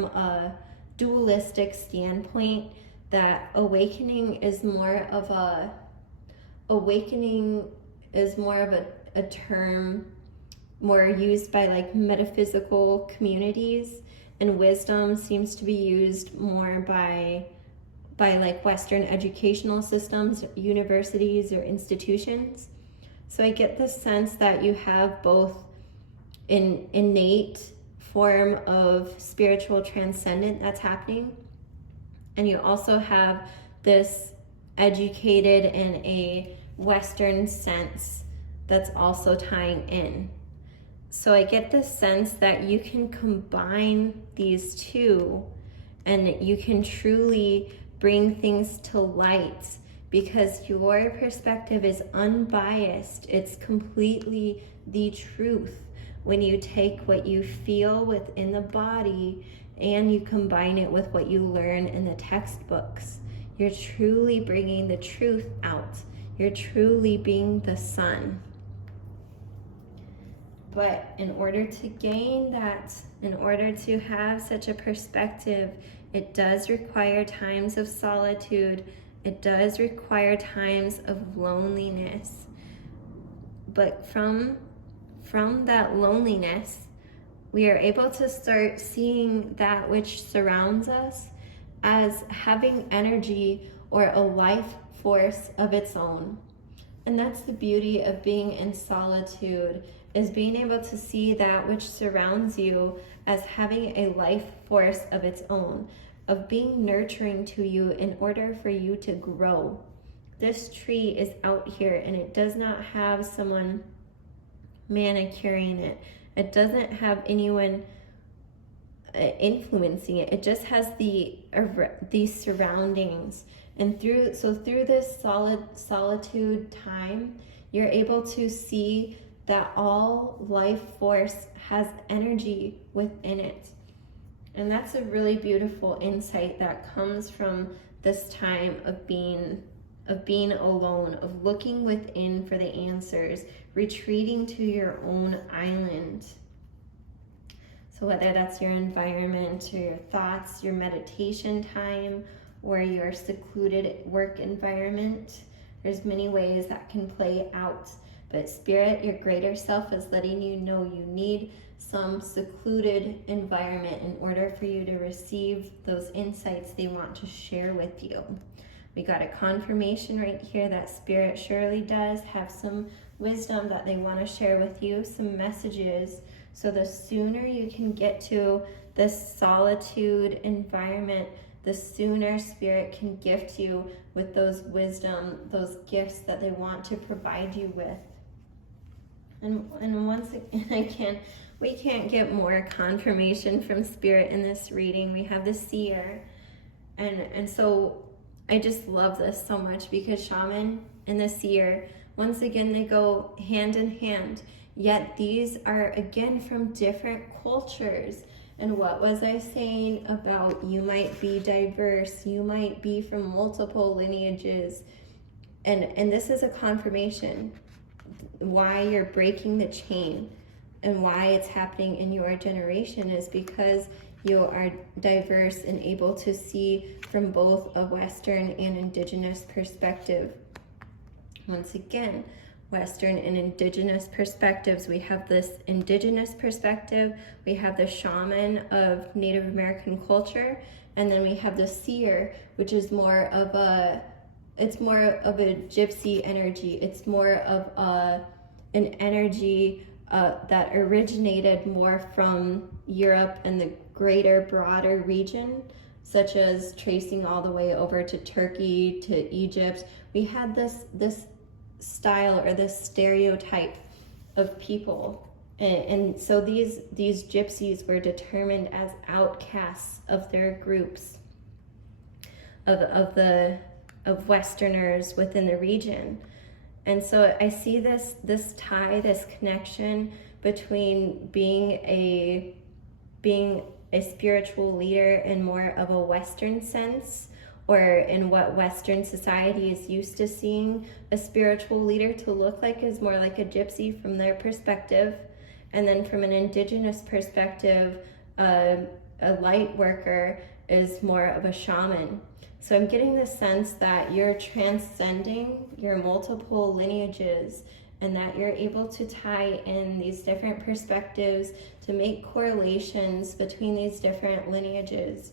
a dualistic standpoint, that awakening is more of a term more used by like metaphysical communities, and wisdom seems to be used more by like Western educational systems, universities or institutions. So I get the sense that you have both an innate form of spiritual transcendent that's happening, and you also have this educated in a Western sense that's also tying in. So I get the sense that you can combine these two and you can truly bring things to light, because your perspective is unbiased. It's completely the truth. when you take what you feel within the body and you combine it with what you learn in the textbooks. You're truly bringing the truth out. You're truly being the sun. But in order to gain that, in order to have such a perspective, it does require times of solitude. It does require times of loneliness. But from that loneliness, we are able to start seeing that which surrounds us as having energy or a life force of its own. And that's the beauty of being in solitude, is being able to see that which surrounds you as having a life force of its own, of being nurturing to you in order for you to grow. This tree is out here and it does not have someone manicuring it. It doesn't have anyone influencing it. It just has these surroundings. And through this solitude time, you're able to see that all life force has energy within it. And that's a really beautiful insight that comes from this time of being alone, of looking within for the answers, retreating to your own island. So whether that's your environment or your thoughts, your meditation time, or your secluded work environment, there's many ways that can play out. But Spirit, your greater self, is letting you know you need some secluded environment in order for you to receive those insights they want to share with you. We got a confirmation right here that Spirit surely does have some wisdom that they want to share with you, some messages. So the sooner you can get to this solitude environment, the sooner Spirit can gift you with those wisdom, those gifts that they want to provide you with. And once again, we can't get more confirmation from Spirit in this reading. We have the seer. And so I just love this so much, because shaman and the seer, once again, they go hand in hand. Yet these are, again, from different cultures. And what was I saying about you might be diverse, you might be from multiple lineages. And this is a confirmation why you're breaking the chain and why it's happening in your generation is because you are diverse and able to see from both a Western and Indigenous perspective. Once again, Western and Indigenous perspectives. We have this Indigenous perspective, we have the shaman of Native American culture, and then we have the seer, which is more of a gypsy energy. It's more of an energy that originated more from Europe and the greater, broader region, such as tracing all the way over to Turkey, to Egypt. We had this style or this stereotype of people. And so these gypsies were determined as outcasts of their groups, of Westerners within the region. And so I see this tie, this connection between being a spiritual leader in more of a Western sense, or in what Western society is used to seeing a spiritual leader to look like, is more like a gypsy from their perspective. And then from an Indigenous perspective, a light worker is more of a shaman. So I'm getting the sense that you're transcending your multiple lineages and that you're able to tie in these different perspectives to make correlations between these different lineages.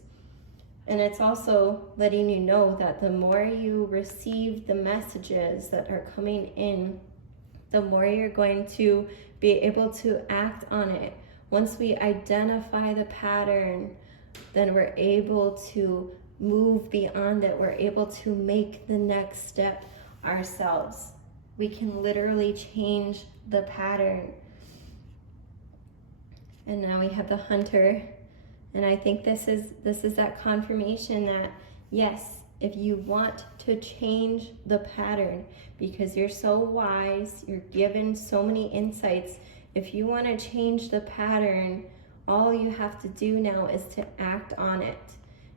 And it's also letting you know that the more you receive the messages that are coming in, the more you're going to be able to act on it. Once we identify the pattern, then we're able to move beyond it. We're able to make the next step ourselves. We can literally change the pattern. And now we have the hunter. And I think this is that confirmation that, yes, if you want to change the pattern, because you're so wise, you're given so many insights, If you want to change the pattern, all you have to do now is to act on it.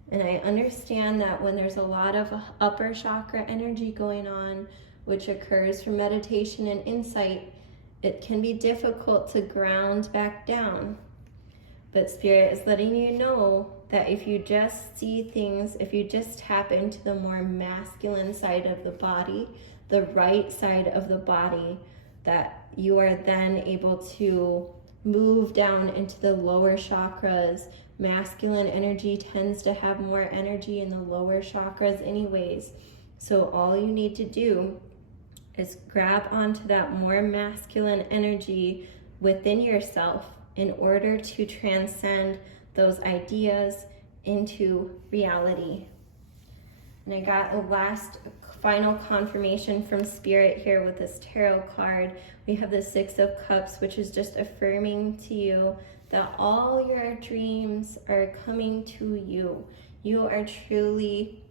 And I understand that when there's a lot of upper chakra energy going on, which occurs from meditation and insight, it can be difficult to ground back down. But Spirit is letting you know that if you just see things, if you just tap into the more masculine side of the body, the right side of the body, that you are then able to move down into the lower chakras. Masculine energy tends to have more energy in the lower chakras anyways. So all you need to do is grab onto that more masculine energy within yourself in order to transcend those ideas into reality. And I got a last final confirmation from Spirit here with this tarot card. We have the Six of Cups, which is just affirming to you that all your dreams are coming to you. You are truly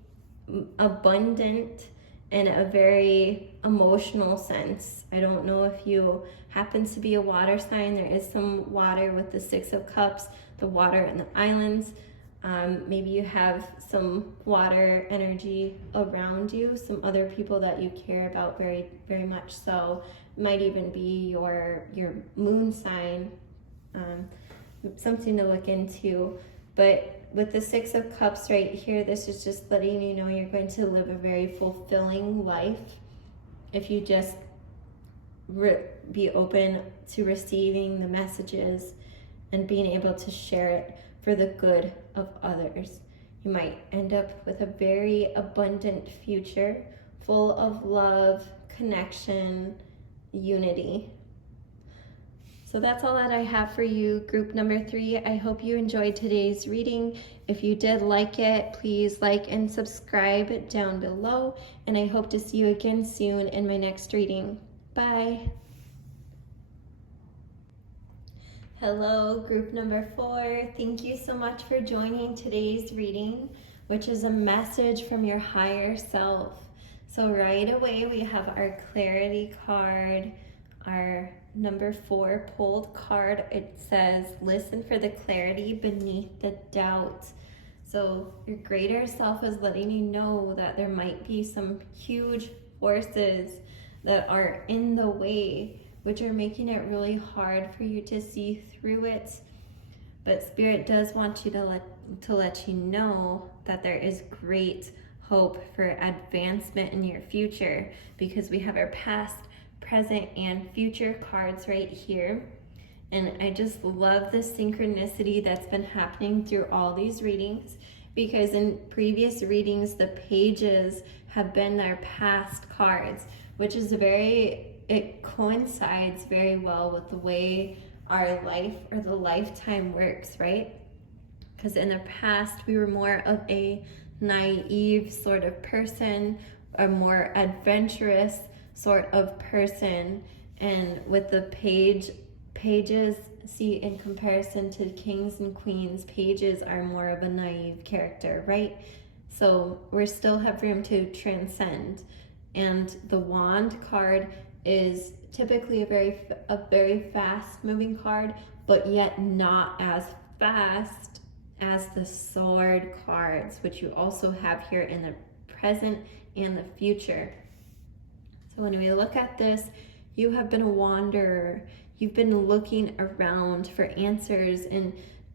abundant in a very emotional sense. I don't know if you happen to be a water sign. There is some water with the Six of Cups, the water in the islands. Maybe you have some water energy around you, some other people that you care about very, very much so. It might even be your moon sign, something to look into. But with the Six of Cups right here, this is just letting you know you're going to live a very fulfilling life if you just be open to receiving the messages and being able to share it for the good of others. You might end up with a very abundant future full of love, connection, unity. So that's all that I have for you, group number 3. I hope you enjoyed today's reading. If you did like it, please like and subscribe down below. And I hope to see you again soon in my next reading. Bye. Hello, group number 4. Thank you so much for joining today's reading, which is a message from your higher self. So right away, we have our clarity card, our number 4 pulled card. It says, listen for the clarity beneath the doubt. So your greater self is letting you know that there might be some huge forces that are in the way, which are making it really hard for you to see through it. But Spirit does want you to let you know that there is great hope for advancement in your future, because we have our past, present, and future cards right here. And I just love the synchronicity that's been happening through all these readings, because in previous readings, the pages have been their past cards, which is it coincides very well with the way our life or the lifetime works, right? Because in the past, we were more of a naive sort of person, a more adventurous sort of person. And with the pages, see, in comparison to kings and queens, pages are more of a naive character, right? So we still have room to transcend. And the wand card is typically a very fast moving card, but yet not as fast as the sword cards, which you also have here in the present and the future. So when we look at this, you have been a wanderer. You've been looking around for answers and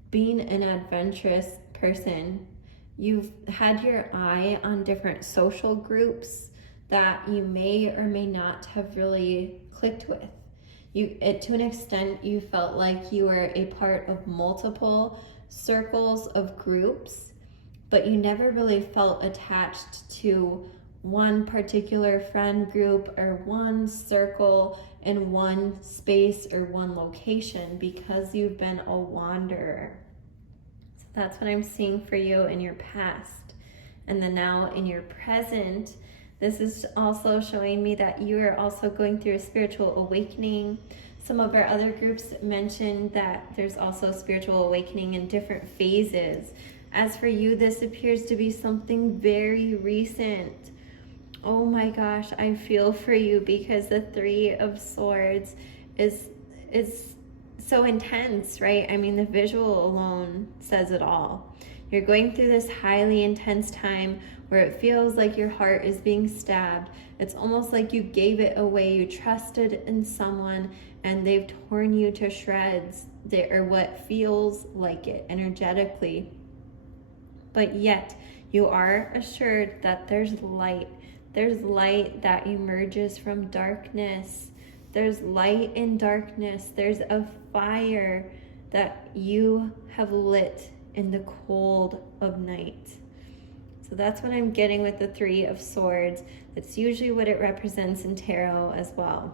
being an adventurous person. You've had your eye on different social groups that you may or may not have really clicked with. To an extent, you felt like you were a part of multiple circles of groups, but you never really felt attached to one particular friend group or one circle in one space or one location, because you've been a wanderer. So that's what I'm seeing for you in your past. And then now in your present, this is also showing me that you are also going through a spiritual awakening. Some of our other groups mentioned that there's also spiritual awakening in different phases. As for you, this appears to be something very recent. Oh my gosh, I feel for you, because the 3 of Swords is so intense, right? I mean, the visual alone says it all. You're going through this highly intense time where it feels like your heart is being stabbed. It's almost like you gave it away. You trusted in someone and they've torn you to shreds, or what feels like it energetically. But yet you are assured that there's light. There's light that emerges from darkness. There's light in darkness. There's a fire that you have lit in the cold of night. So that's what I'm getting with the Three of Swords. It's usually what it represents in tarot as well.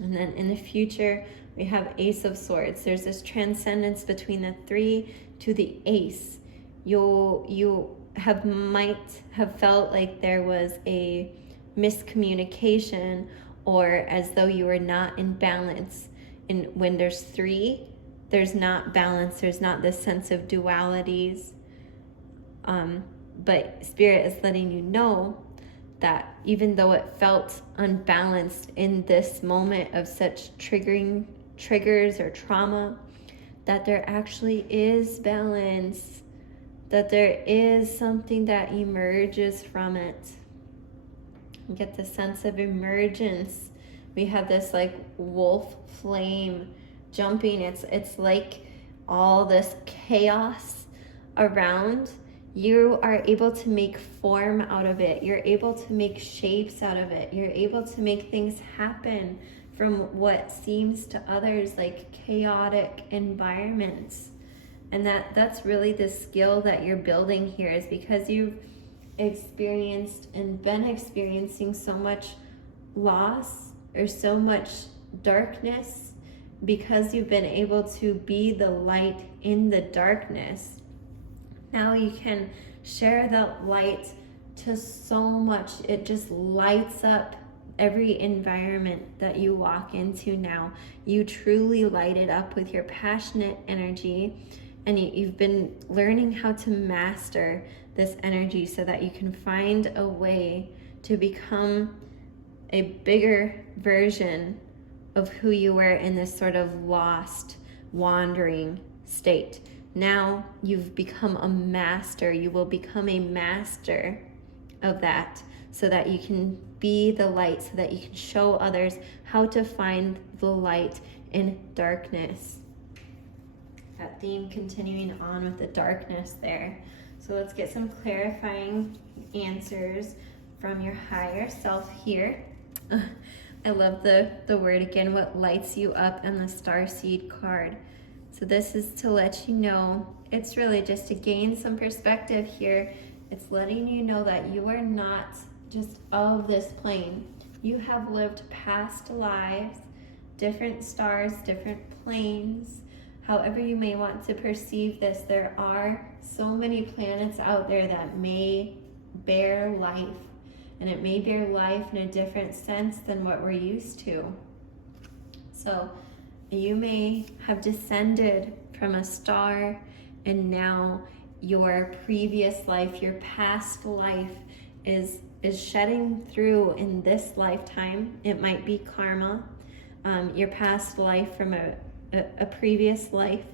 And then in the future, we have Ace of Swords. There's this transcendence between the 3 to the Ace. You might have felt like there was a miscommunication, or as though you were not in balance. And when there's 3, there's not balance. There's not this sense of dualities. But Spirit is letting you know that even though it felt unbalanced in this moment of such triggers or trauma, that there actually is balance, that there is something that emerges from it. You get the sense of emergence. We have this like wolf flame jumping. It's like all this chaos around. You are able to make form out of it. You're able to make shapes out of it. You're able to make things happen from what seems to others like chaotic environments. And that's really the skill that you're building here, is because you've experienced and been experiencing so much loss or so much darkness, because you've been able to be the light in the darkness. Now you can share that light to so much. It just lights up every environment that you walk into now. You truly light it up with your passionate energy, and you've been learning how to master this energy so that you can find a way to become a bigger version of who you were in this sort of lost, wandering state. Now you've become a master. You will become a master of that, so that you can be the light, so that you can show others how to find the light in darkness. That theme continuing on with the darkness there. So let's get some clarifying answers from your higher self here. I love the word again, what lights you up, and the Starseed card. So this is to let you know, it's really just to gain some perspective here. It's letting you know that you are not just of this plane. You have lived past lives, different stars, different planes. However you may want to perceive this, there are so many planets out there that may bear life. And it may bear life in a different sense than what we're used to. So you may have descended from a star, and now your previous life, your past life is shedding through in this lifetime. It might be karma. Your past life from a previous life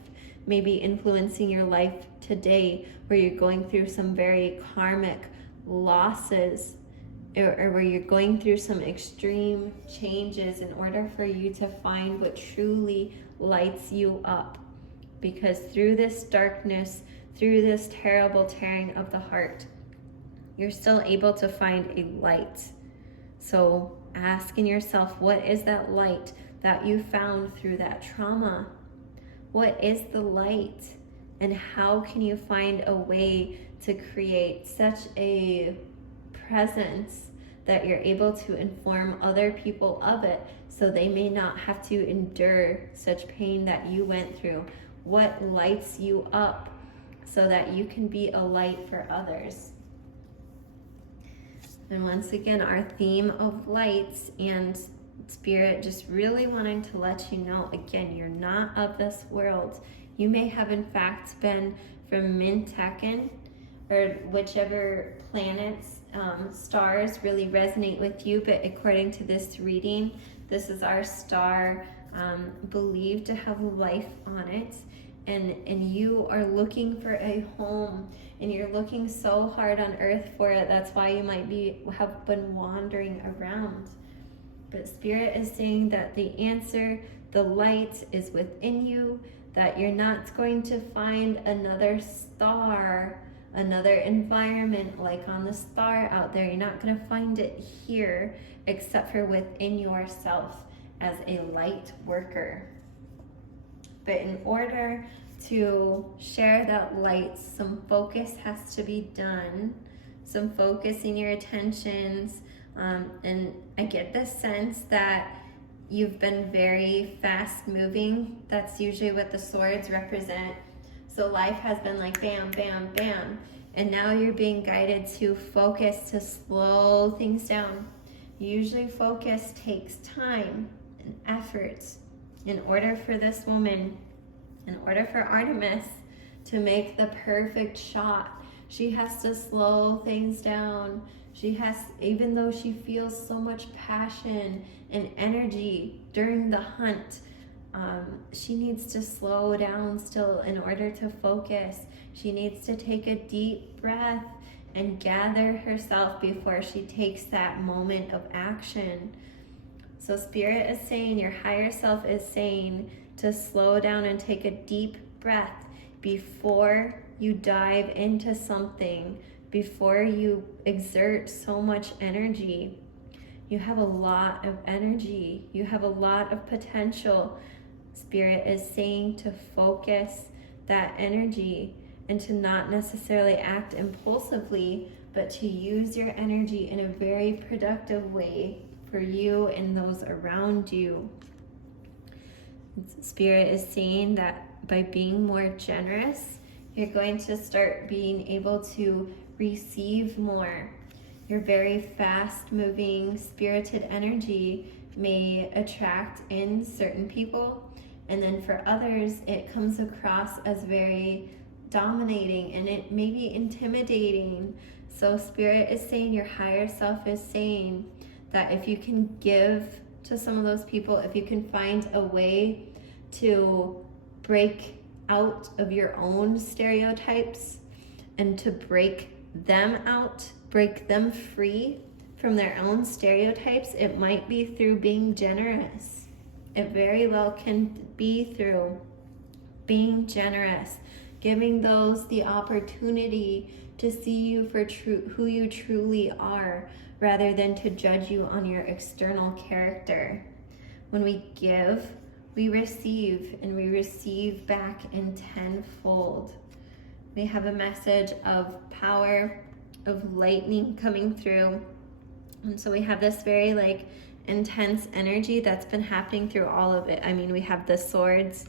may be influencing your life today, where you're going through some very karmic losses, or where you're going through some extreme changes in order for you to find what truly lights you up. Because through this darkness, through this terrible tearing of the heart, you're still able to find a light. So asking yourself, what is that light that you found through that trauma? What is the light? And how can you find a way to create such a presence that you're able to inform other people of it, so they may not have to endure such pain that you went through? What lights you up so that you can be a light for others? And once again, our theme of lights and Spirit just really wanting to let you know, again, you're not of this world. You may have in fact been from Mintaken, or whichever planets, stars really resonate with you, but according to this reading, this is our star believed to have life on it, and you are looking for a home, and you're looking so hard on earth for it. That's why you might have been wandering around. But Spirit is saying that the answer, the light, is within you, that you're not going to find another star, another environment like on the star out there. You're not going to find it here except for within yourself as a light worker. But in order to share that light, some focus has to be done, some focusing your attentions. And I get the sense that you've been very fast moving. That's usually what the swords represent. So life has been like bam, bam, bam. And now you're being guided to focus, to slow things down. Usually focus takes time and effort. In order for this woman, in order for Artemis to make the perfect shot, she has to slow things down. She has, even though she feels so much passion and energy during the hunt, she needs to slow down still in order to focus. She needs to take a deep breath and gather herself before she takes that moment of action. So Spirit is saying, your higher self is saying to slow down and take a deep breath before you dive into something, before you exert so much energy. You have a lot of energy. You have a lot of potential. Spirit is saying to focus that energy and to not necessarily act impulsively, but to use your energy in a very productive way for you and those around you. Spirit is saying that by being more generous, you're going to start being able to receive more. Your very fast-moving, spirited energy may attract in certain people, and then for others, it comes across as very dominating, and it may be intimidating. So Spirit is saying, your higher self is saying that if you can give to some of those people, if you can find a way to break out of your own stereotypes and to break them out, break them free from their own stereotypes, it might be through being generous. It very well can be through being generous, giving those the opportunity to see you for who you truly are, rather than to judge you on your external character. When we give, we receive, and we receive back in tenfold. We have a message of power, of lightning coming through. And so we have this very intense energy that's been happening through all of it. I mean, we have the swords,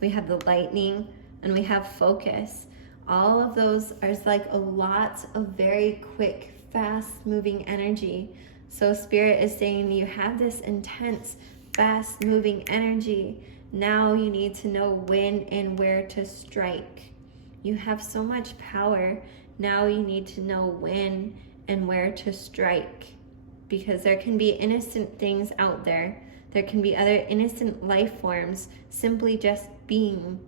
we have the lightning, and we have focus. All of those are like a lot of very quick, fast moving energy. So Spirit is saying you have this intense, fast moving energy. Now you need to know when and where to strike. You have so much power. Now you need to know when and where to strike, because there can be innocent things out there. There can be other innocent life forms simply just being.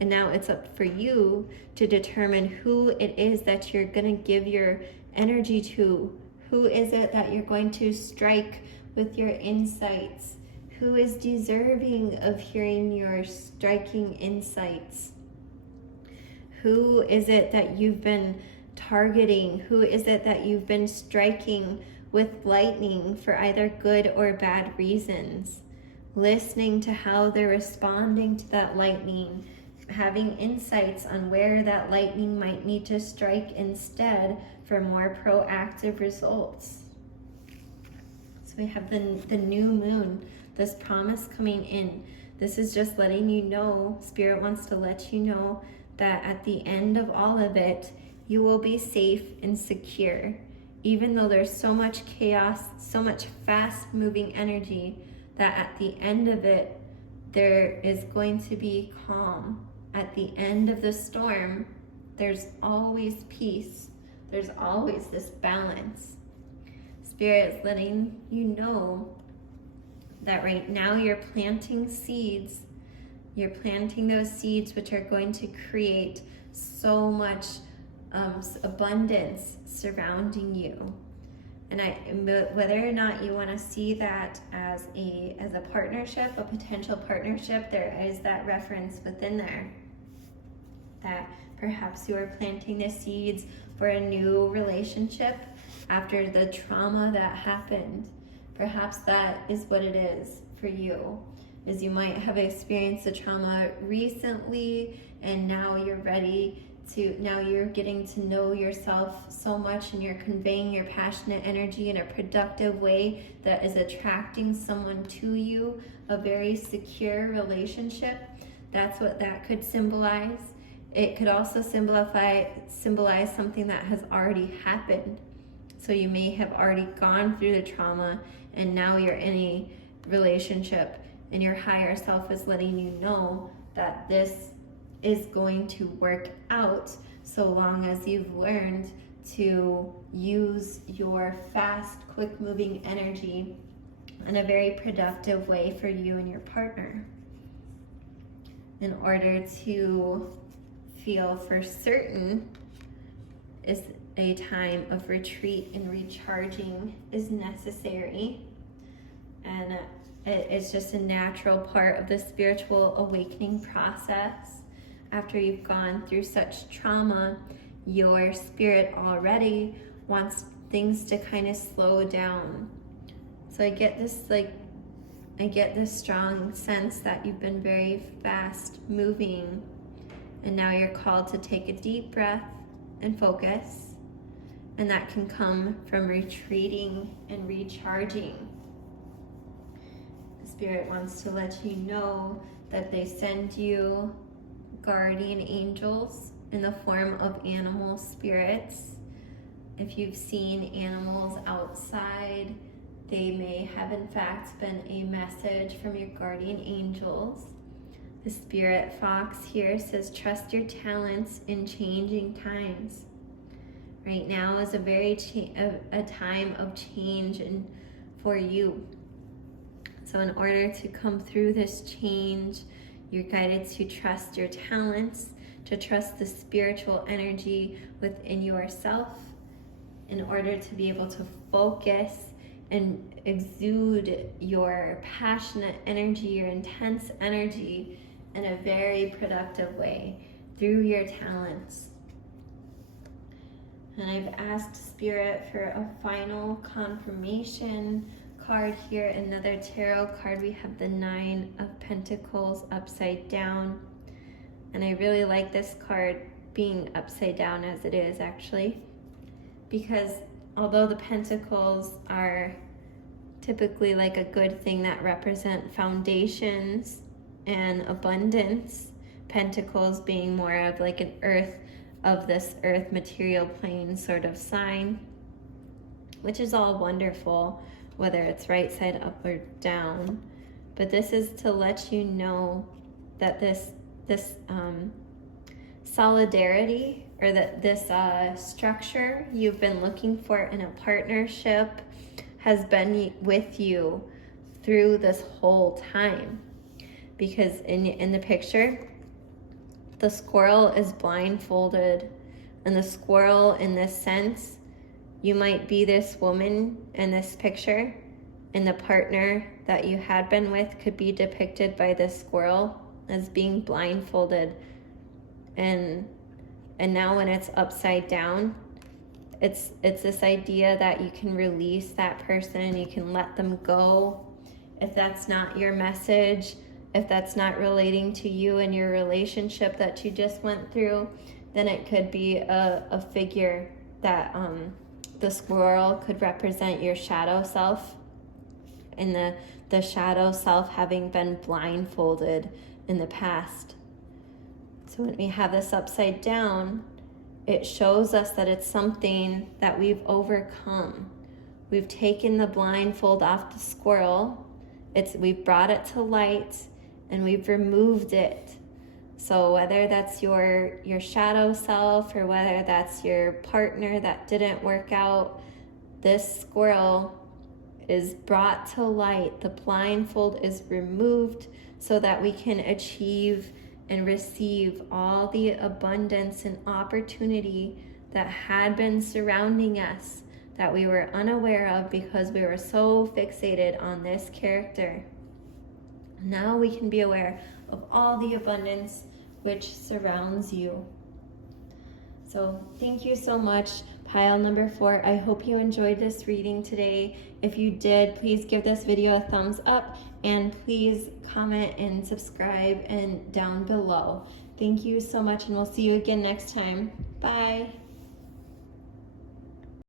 And now it's up for you to determine who it is that you're going to give your energy to. Who is it that you're going to strike with your insights? Who is deserving of hearing your striking insights? Who is it that you've been targeting? Who is it that you've been striking with lightning for either good or bad reasons? Listening to how they're responding to that lightning, having insights on where that lightning might need to strike instead for more proactive results. So we have the new moon, this promise coming in. This is just letting you know, Spirit wants to let you know that at the end of all of it, you will be safe and secure. Even though there's so much chaos, so much fast moving energy, that at the end of it, there is going to be calm. At the end of the storm, there's always peace. There's always this balance. Spirit is letting you know that right now you're planting seeds. You're planting those seeds which are going to create so much abundance surrounding you. And whether or not you want to see that as a partnership, a potential partnership, there is that reference within there that perhaps you are planting the seeds for a new relationship after the trauma that happened. Perhaps that is what it is for you, is you might have experienced the trauma recently, and now you're ready to, now you're getting to know yourself so much, and you're conveying your passionate energy in a productive way that is attracting someone to you, a very secure relationship. That's what that could symbolize. It could also symbolize something that has already happened. So you may have already gone through the trauma, and now you're in a relationship, and your higher self is letting you know that this is going to work out, so long as you've learned to use your fast, quick-moving energy in a very productive way for you and your partner, in order to feel for certain is a time of retreat and recharging is necessary. And it's just a natural part of the spiritual awakening process. After you've gone through such trauma, your spirit already wants things to kind of slow down. So I get this strong sense that you've been very fast moving, and now you're called to take a deep breath and focus. And that can come from retreating and recharging. Spirit wants to let you know that they send you guardian angels in the form of animal spirits. If you've seen animals outside, they may have in fact been a message from your guardian angels. The spirit fox here says, trust your talents in changing times. Right now is a time of change for you. So in order to come through this change, you're guided to trust your talents, to trust the spiritual energy within yourself, in order to be able to focus and exude your passionate energy, your intense energy in a very productive way through your talents. And I've asked Spirit for a final confirmation card here. Another tarot card. We have the 9 of Pentacles upside down. And I really like this card being upside down as it is, actually, because although the Pentacles are typically like a good thing that represent foundations and abundance, Pentacles being more of like an earth, of this earth material plane sort of sign, which is all wonderful, whether it's right side up or down. But this is to let you know that this solidarity, or that this structure you've been looking for in a partnership has been with you through this whole time. Because in the picture, the squirrel is blindfolded, and the squirrel, in this sense, you might be this woman in this picture, and the partner that you had been with could be depicted by this squirrel as being blindfolded. And now when it's upside down, it's this idea that you can release that person, you can let them go. If that's not your message, if that's not relating to you and your relationship that you just went through, then it could be a figure that the squirrel could represent your shadow self, and the shadow self having been blindfolded in the past. So when we have this upside down, it shows us that it's something that we've overcome. We've taken the blindfold off the squirrel. We've brought it to light, and we've removed it. So whether that's your shadow self, or whether that's your partner that didn't work out, this squirrel is brought to light. The blindfold is removed so that we can achieve and receive all the abundance and opportunity that had been surrounding us, that we were unaware of because we were so fixated on this character. Now we can be aware of all the abundance which surrounds you. So thank you so much, pile number 4. I hope you enjoyed this reading today. If you did, please give this video a thumbs up and please comment and subscribe and down below. Thank you so much, and we'll see you again next time. Bye.